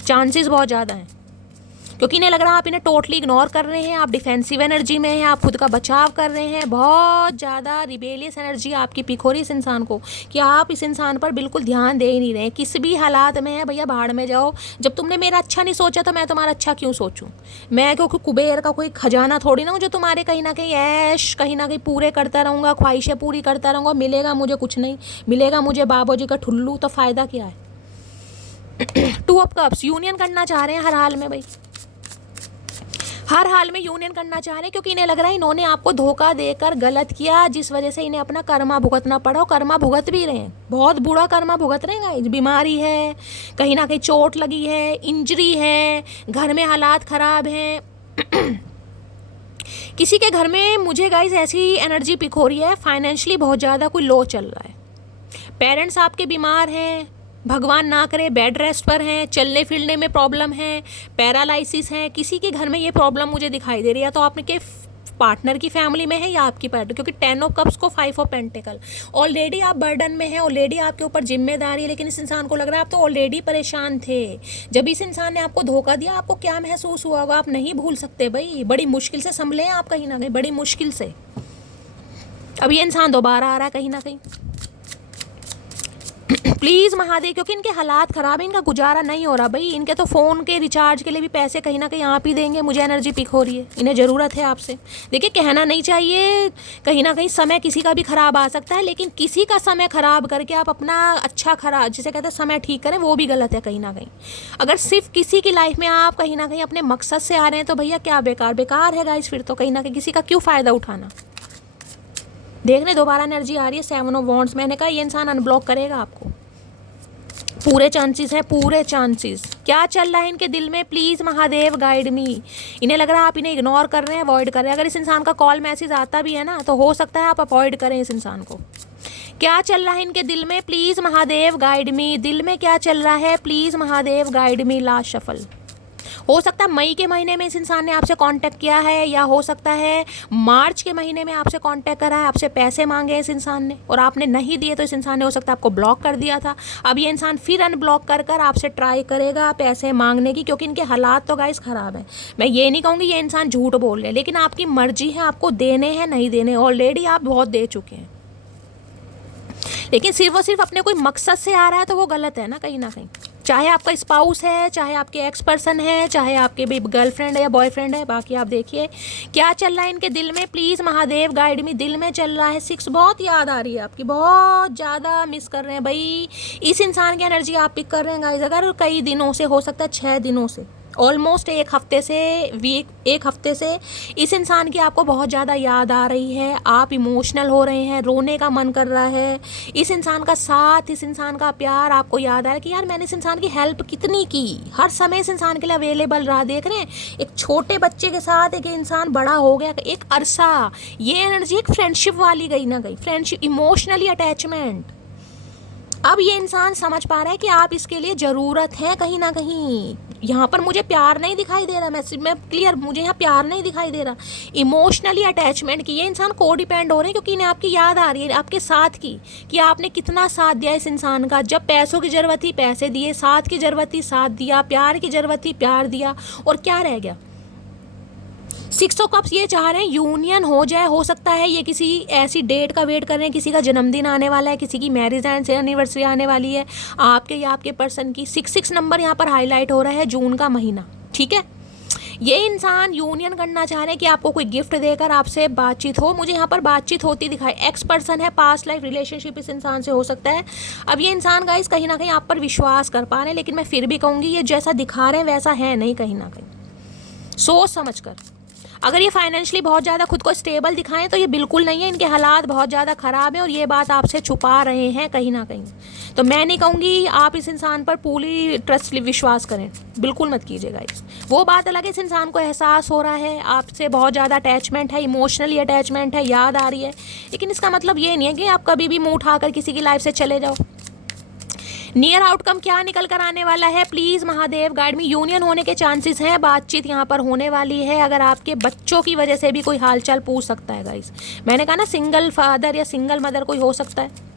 चांसेस बहुत ज़्यादा हैं, क्योंकि इन्हें लग रहा है आप इन्हें टोटली इग्नोर कर रहे हैं, आप डिफेंसिव एनर्जी में हैं, आप खुद का बचाव कर रहे हैं। बहुत ज़्यादा रिबेलियस एनर्जी आपकी पिक हो रही है इस इंसान को, कि आप इस इंसान पर बिल्कुल ध्यान दे ही नहीं रहे। किस भी हालात में है भैया, भाड़ में जाओ। जब तुमने मेरा अच्छा नहीं सोचा तो मैं तुम्हारा अच्छा क्यों सोचूं? मैं क्योंकि कुबेर का कोई खजाना थोड़ी ना हूं जो तुम्हारे कहीं ना कहीं ऐश कहीं ना कहीं पूरे करता रहूँगा, ख्वाहिशें पूरी करता रहूँगा। मिलेगा मुझे कुछ नहीं, मिलेगा मुझे बाबू जी का ठुल्लू, तो फ़ायदा क्या है? 2 ऑफ कप्स, यूनियन करना चाह रहे हैं हर हाल में भाई, हर हाल में यूनियन करना चाह रहे हैं, क्योंकि इन्हें लग रहा है इन्होंने आपको धोखा देकर गलत किया, जिस वजह से इन्हें अपना कर्मा भुगतना पड़ा। और कर्मा भुगत भी रहे हैं, बहुत बुरा कर्मा भुगत रहे हैं। बीमारी है, कहीं ना कहीं चोट लगी है, इंजरी है, घर में हालात ख़राब हैं। किसी के घर में मुझे गाइस ऐसी एनर्जी पिक हो रही है, फाइनेंशियली बहुत ज़्यादा कोई लो चल रहा है। पेरेंट्स आपके बीमार हैं, भगवान ना करे बेड रेस्ट पर हैं, चलने फिरने में प्रॉब्लम है, पैरालाइसिस है। किसी के घर में ये प्रॉब्लम मुझे दिखाई दे रही है, तो आपके पार्टनर की फैमिली में है या आपकी पार्टनर, क्योंकि 10 ऑफ कप्स को 5 ऑफ पेंटिकल। ऑलरेडी आप बर्डन में हैं, ऑलरेडी आपके ऊपर जिम्मेदारी है, लेकिन इस इंसान को लग रहा है आप तो ऑलरेडी परेशान थे। जब इस इंसान ने आपको धोखा दिया, आपको क्या महसूस हुआ होगा आप नहीं भूल सकते भाई। बड़ी मुश्किल से संभले आप कहीं ना कहीं, बड़ी मुश्किल से। अब ये इंसान दोबारा आ रहा है कहीं ना कहीं। प्लीज़ महादेव, क्योंकि इनके हालात ख़राब है, इनका गुजारा नहीं हो रहा भाई। इनके तो फ़ोन के रिचार्ज के लिए भी पैसे कहीं ना कहीं आप ही देंगे। मुझे एनर्जी पिक हो रही है, इन्हें ज़रूरत है आपसे। देखिए कहना नहीं चाहिए, कहीं ना कहीं समय किसी का भी ख़राब आ सकता है, लेकिन किसी का समय ख़राब करके आप अपना अच्छा खराब, जिसे कहते हैं समय ठीक करें, वो भी गलत है कहीं ना कहीं। अगर सिर्फ किसी की लाइफ में आप कहीं ना कहीं अपने मकसद से आ रहे हैं तो भैया क्या बेकार बेकार है गाइस। फिर तो कहीं ना कहीं किसी का क्यों फ़ायदा उठाना। देख रहे दोबारा एनर्जी आ रही है 7 ऑफ वॉन्ड्स। मैंने कहा ये इंसान अनब्लॉक करेगा आपको, पूरे चांसेस है, पूरे चांसेस। क्या चल रहा है इनके दिल में, प्लीज़ महादेव गाइड मी। इन्हें लग रहा है आप इन्हें इग्नोर कर रहे हैं, अवॉइड कर रहे हैं। अगर इस इंसान का कॉल मैसेज आता भी है ना, तो हो सकता है आप अवॉइड करें इस इंसान को। क्या चल रहा है इनके दिल में, प्लीज़ महादेव गाइड मी। दिल में क्या चल रहा है, please Mahadev guide me. Last shuffle. हो सकता है मई के महीने में इस इंसान ने आपसे कांटेक्ट किया है, या हो सकता है मार्च के महीने में आपसे कांटेक्ट करा है, आपसे पैसे मांगे इस इंसान ने और आपने नहीं दिए, तो इस इंसान ने हो सकता है आपको ब्लॉक कर दिया था। अब ये इंसान फिर अनब्लॉक कर कर आपसे ट्राई करेगा पैसे मांगने की, क्योंकि इनके हालात तो गाइस ख़राब है। मैं ये नहीं कहूँगी ये इंसान झूठ बोल रहे हैं, लेकिन आपकी मर्जी है आपको देने हैं नहीं देने। ऑलरेडी आप बहुत दे चुके हैं, लेकिन सिर्फ और सिर्फ अपने कोई मकसद से आ रहा है तो वो गलत है ना कहीं ना कहीं। चाहे आपका स्पाउस है, चाहे आपके एक्स पर्सन है, चाहे आपके भी गर्लफ्रेंड है या बॉयफ्रेंड है। बाकी आप देखिए क्या चल रहा है इनके दिल में। प्लीज़ महादेव गाइड मी। दिल में चल रहा है 6, बहुत याद आ रही है आपकी, बहुत ज़्यादा मिस कर रहे हैं भाई। इस इंसान की एनर्जी आप पिक कर रहे हैं गाइस, अगर कई दिनों से, हो सकता है 6 दिनों से, ऑलमोस्ट एक हफ्ते से, एक हफ्ते से इस इंसान की आपको बहुत ज़्यादा याद आ रही है। आप इमोशनल हो रहे हैं, रोने का मन कर रहा है। इस इंसान का साथ, इस इंसान का प्यार आपको याद आ रहा है कि यार मैंने इस इंसान की हेल्प कितनी की, हर समय इस इंसान के लिए अवेलेबल रहा। देख रहे हैं एक छोटे बच्चे के साथ एक इंसान बड़ा हो गया एक अरसा। ये एनर्जी एक फ्रेंडशिप वाली गई ना गई, फ्रेंडशिप, इमोशनली अटैचमेंट। अब ये इंसान समझ पा रहा है कि आप इसके लिए ज़रूरत है कहीं ना कहीं। यहाँ पर मुझे प्यार नहीं दिखाई दे रहा, मैं क्लियर, मुझे यहाँ प्यार नहीं दिखाई दे रहा, इमोशनली अटैचमेंट की। ये इंसान को डिपेंड हो रहे हैं क्योंकि इन्हें आपकी याद आ रही है, आपके साथ की, कि आपने कितना साथ दिया इस इंसान का। जब पैसों की ज़रूरत थी पैसे दिए, साथ की ज़रूरत थी साथ दिया, प्यार की ज़रूरत थी प्यार दिया, और क्या रह गया। 6 ऑफ कप्स ये चाह रहे हैं यूनियन हो जाए। हो सकता है ये किसी ऐसी डेट का वेट कर रहे हैं, किसी का जन्मदिन आने वाला है, किसी की मैरिज एनिवर्सरी आने वाली है, आपके या आपके पर्सन की। 6 नंबर यहाँ पर हाईलाइट हो रहा है, जून का महीना, ठीक है। ये इंसान यूनियन करना चाह रहे हैं कि आपको कोई गिफ्ट देकर आपसे बातचीत हो। मुझे यहाँ पर बातचीत होती दिखाई। एक्स पर्सन है, पास्ट लाइफ रिलेशनशिप इस इंसान से हो सकता है। अब ये इंसान गाइस कहीं ना कहीं आप पर विश्वास कर पा रहे हैं, लेकिन मैं फिर भी कहूँगी ये जैसा दिखा रहे हैं वैसा है नहीं, कहीं ना कहीं सोच समझ कर। अगर ये फाइनेंशियली बहुत ज़्यादा खुद को स्टेबल दिखाएं तो ये बिल्कुल नहीं है, इनके हालात बहुत ज़्यादा ख़राब हैं और ये बात आपसे छुपा रहे हैं कहीं ना कहीं। तो मैं नहीं कहूँगी आप इस इंसान पर पूरी ट्रस्ट विश्वास करें, बिल्कुल मत कीजिएगा। वो बात अलग है, इस इंसान को एहसास हो रहा है आपसे बहुत ज़्यादा अटैचमेंट है, इमोशनली अटैचमेंट है, याद आ रही है, लेकिन इसका मतलब ये नहीं है कि आप कभी भी मुँह उठाकर किसी की लाइफ से चले जाओ। नियर आउटकम क्या निकल कर आने वाला है, प्लीज़ महादेव गाइड में। यूनियन होने के चांसेस हैं, बातचीत यहाँ पर होने वाली है। अगर आपके बच्चों की वजह से भी कोई हालचाल पूछ सकता है गाइस, मैंने कहा ना सिंगल फादर या सिंगल मदर कोई हो सकता है।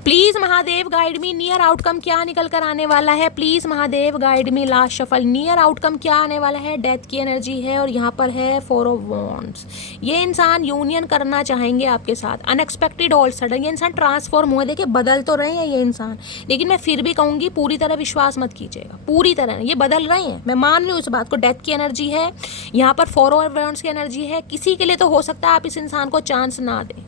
Please Mahadev guide me, near outcome क्या निकल कर आने वाला है, please Mahadev guide me. Last shuffle, near outcome क्या आने वाला है, डेथ की एनर्जी है और यहाँ पर है 4 ऑफ वॉन्ड्स। ये इंसान यूनियन करना चाहेंगे आपके साथ, अनएक्सपेक्टेड ऑल सडन। ये इंसान ट्रांसफॉर्म हुए, देखिए बदल तो रहे हैं ये इंसान, लेकिन मैं फिर भी कहूँगी पूरी तरह विश्वास मत कीजिएगा। पूरी तरह ये बदल रहे हैं, मैं मान रही हूँ इस बात को। डेथ की एनर्जी है यहाँ पर, 4 ऑफ वॉन्ड्स की एनर्जी है। किसी के लिए तो हो सकता है आप इस इंसान को चांस ना दें।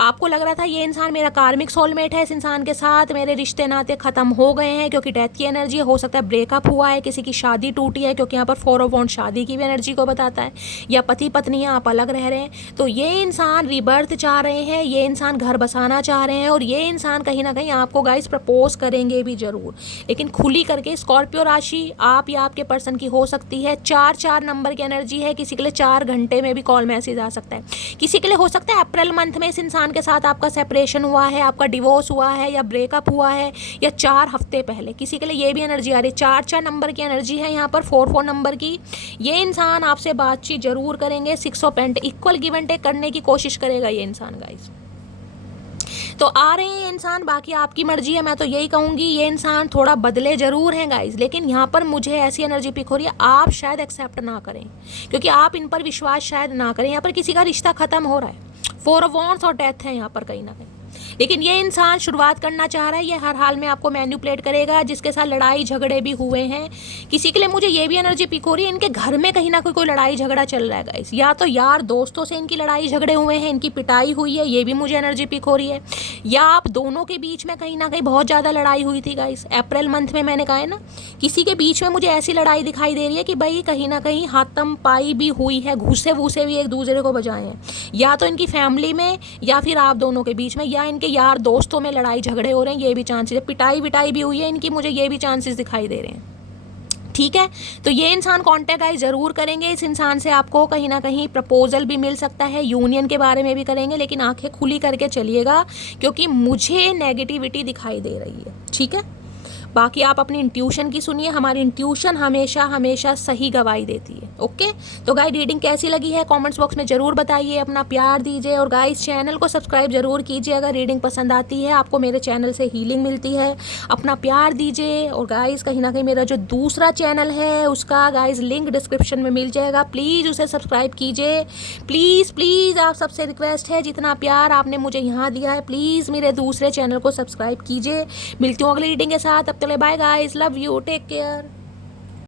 आपको लग रहा था ये इंसान मेरा कार्मिक सोलमेट है, इस इंसान के साथ मेरे रिश्ते नाते ख़त्म हो गए हैं क्योंकि डेथ की एनर्जी। हो सकता है ब्रेकअप हुआ है, किसी की शादी टूटी है, क्योंकि यहाँ पर 4 ऑफ वॉन्ड शादी की भी एनर्जी को बताता है, या पति पत्नी है आप अलग रह रहे हैं। तो ये इंसान रिबर्थ चाह रहे हैं, ये इंसान घर बसाना चाह रहे हैं, और ये इंसान कहीं ना कहीं आपको गाइस प्रपोज करेंगे भी ज़रूर, लेकिन खुली करके। स्कॉर्पियो राशि आप या आपके पर्सन की हो सकती है। 4 नंबर की एनर्जी है, किसी के लिए 4 घंटे में भी कॉल मैसेज आ सकता है। किसी के लिए हो सकता है अप्रैल मंथ में इस इंसान के साथ आपका सेपरेशन हुआ है, आपका डिवोर्स हुआ है, या ब्रेकअप हुआ है, या 4 हफ्ते पहले। किसी के लिए ये भी एनर्जी आ रही है। 4 नंबर की एनर्जी है यहाँ पर, 4 नंबर की। ये इंसान आपसे बातचीत जरूर करेंगे। 6 of pent, equal give and take करने की कोशिश करेगा ये इंसान गाइस। तो आ रहे हैं इंसान, बाकी आपकी मर्जी है। मैं तो यही कहूँगी ये इंसान थोड़ा बदले ज़रूर हैं गाइस, लेकिन यहाँ पर मुझे ऐसी एनर्जी पिक हो रही है आप शायद एक्सेप्ट ना करें, क्योंकि आप इन पर विश्वास शायद ना करें। यहाँ पर किसी का रिश्ता ख़त्म हो रहा है, 4 ऑफ वॉन्ड्स और डेथ है यहाँ पर कहीं ना कहीं, लेकिन ये इंसान शुरुआत करना चाह रहा है। ये हर हाल में आपको मैनिपुलेट करेगा, जिसके साथ लड़ाई झगड़े भी हुए हैं। किसी के लिए मुझे ये भी एनर्जी पिक हो रही है इनके घर में कहीं ना कोई लड़ाई झगड़ा चल रहा है गाइस, या तो यार दोस्तों से इनकी लड़ाई झगड़े हुए हैं, इनकी पिटाई हुई है, ये भी मुझे एनर्जी पिक हो रही है। या आप दोनों के बीच में कहीं ना कहीं बहुत ज़्यादा लड़ाई हुई थी गाइस अप्रैल मंथ में। मैंने कहा है ना, किसी के बीच में मुझे ऐसी लड़ाई दिखाई दे रही है कि भाई कहीं ना कहीं हाथम पाई भी हुई है, घूसे वूसे भी एक दूसरे को बजाए हैं, या तो इनकी फैमिली में या फिर आप दोनों के बीच में, या इनके यार दोस्तों में लड़ाई झगड़े हो रहे हैं, ये भी चांसेस है। पिटाई विटाई भी हुई है इनकी, मुझे ये भी चांसेस दिखाई दे रहे हैं। ठीक है, तो ये इंसान कांटेक्ट गाइस ज़रूर करेंगे। इस इंसान से आपको कहीं ना कहीं प्रपोजल भी मिल सकता है, यूनियन के बारे में भी करेंगे, लेकिन आंखें खुली करके चलिएगा क्योंकि मुझे नेगेटिविटी दिखाई दे रही है। ठीक है, बाकी आप अपनी इंट्यूशन की सुनिए, हमारी इंट्यूशन हमेशा हमेशा सही गवाही देती है। ओके, तो गाइस रीडिंग कैसी लगी है कमेंट्स बॉक्स में ज़रूर बताइए, अपना प्यार दीजिए और गाइस चैनल को सब्सक्राइब ज़रूर कीजिए अगर रीडिंग पसंद आती है, आपको मेरे चैनल से हीलिंग मिलती है। अपना प्यार दीजिए और गाइस कहीं ना कहीं मेरा जो दूसरा चैनल है उसका गाइस लिंक डिस्क्रिप्शन में मिल जाएगा, प्लीज़ उसे सब्सक्राइब कीजिए। प्लीज़ प्लीज़ आप सबसे रिक्वेस्ट है, जितना प्यार आपने मुझे यहाँ दिया है प्लीज़ मेरे दूसरे चैनल को सब्सक्राइब कीजिए। मिलती हूँ अगली रीडिंग के साथ, अब तक bye guys, love you, take care.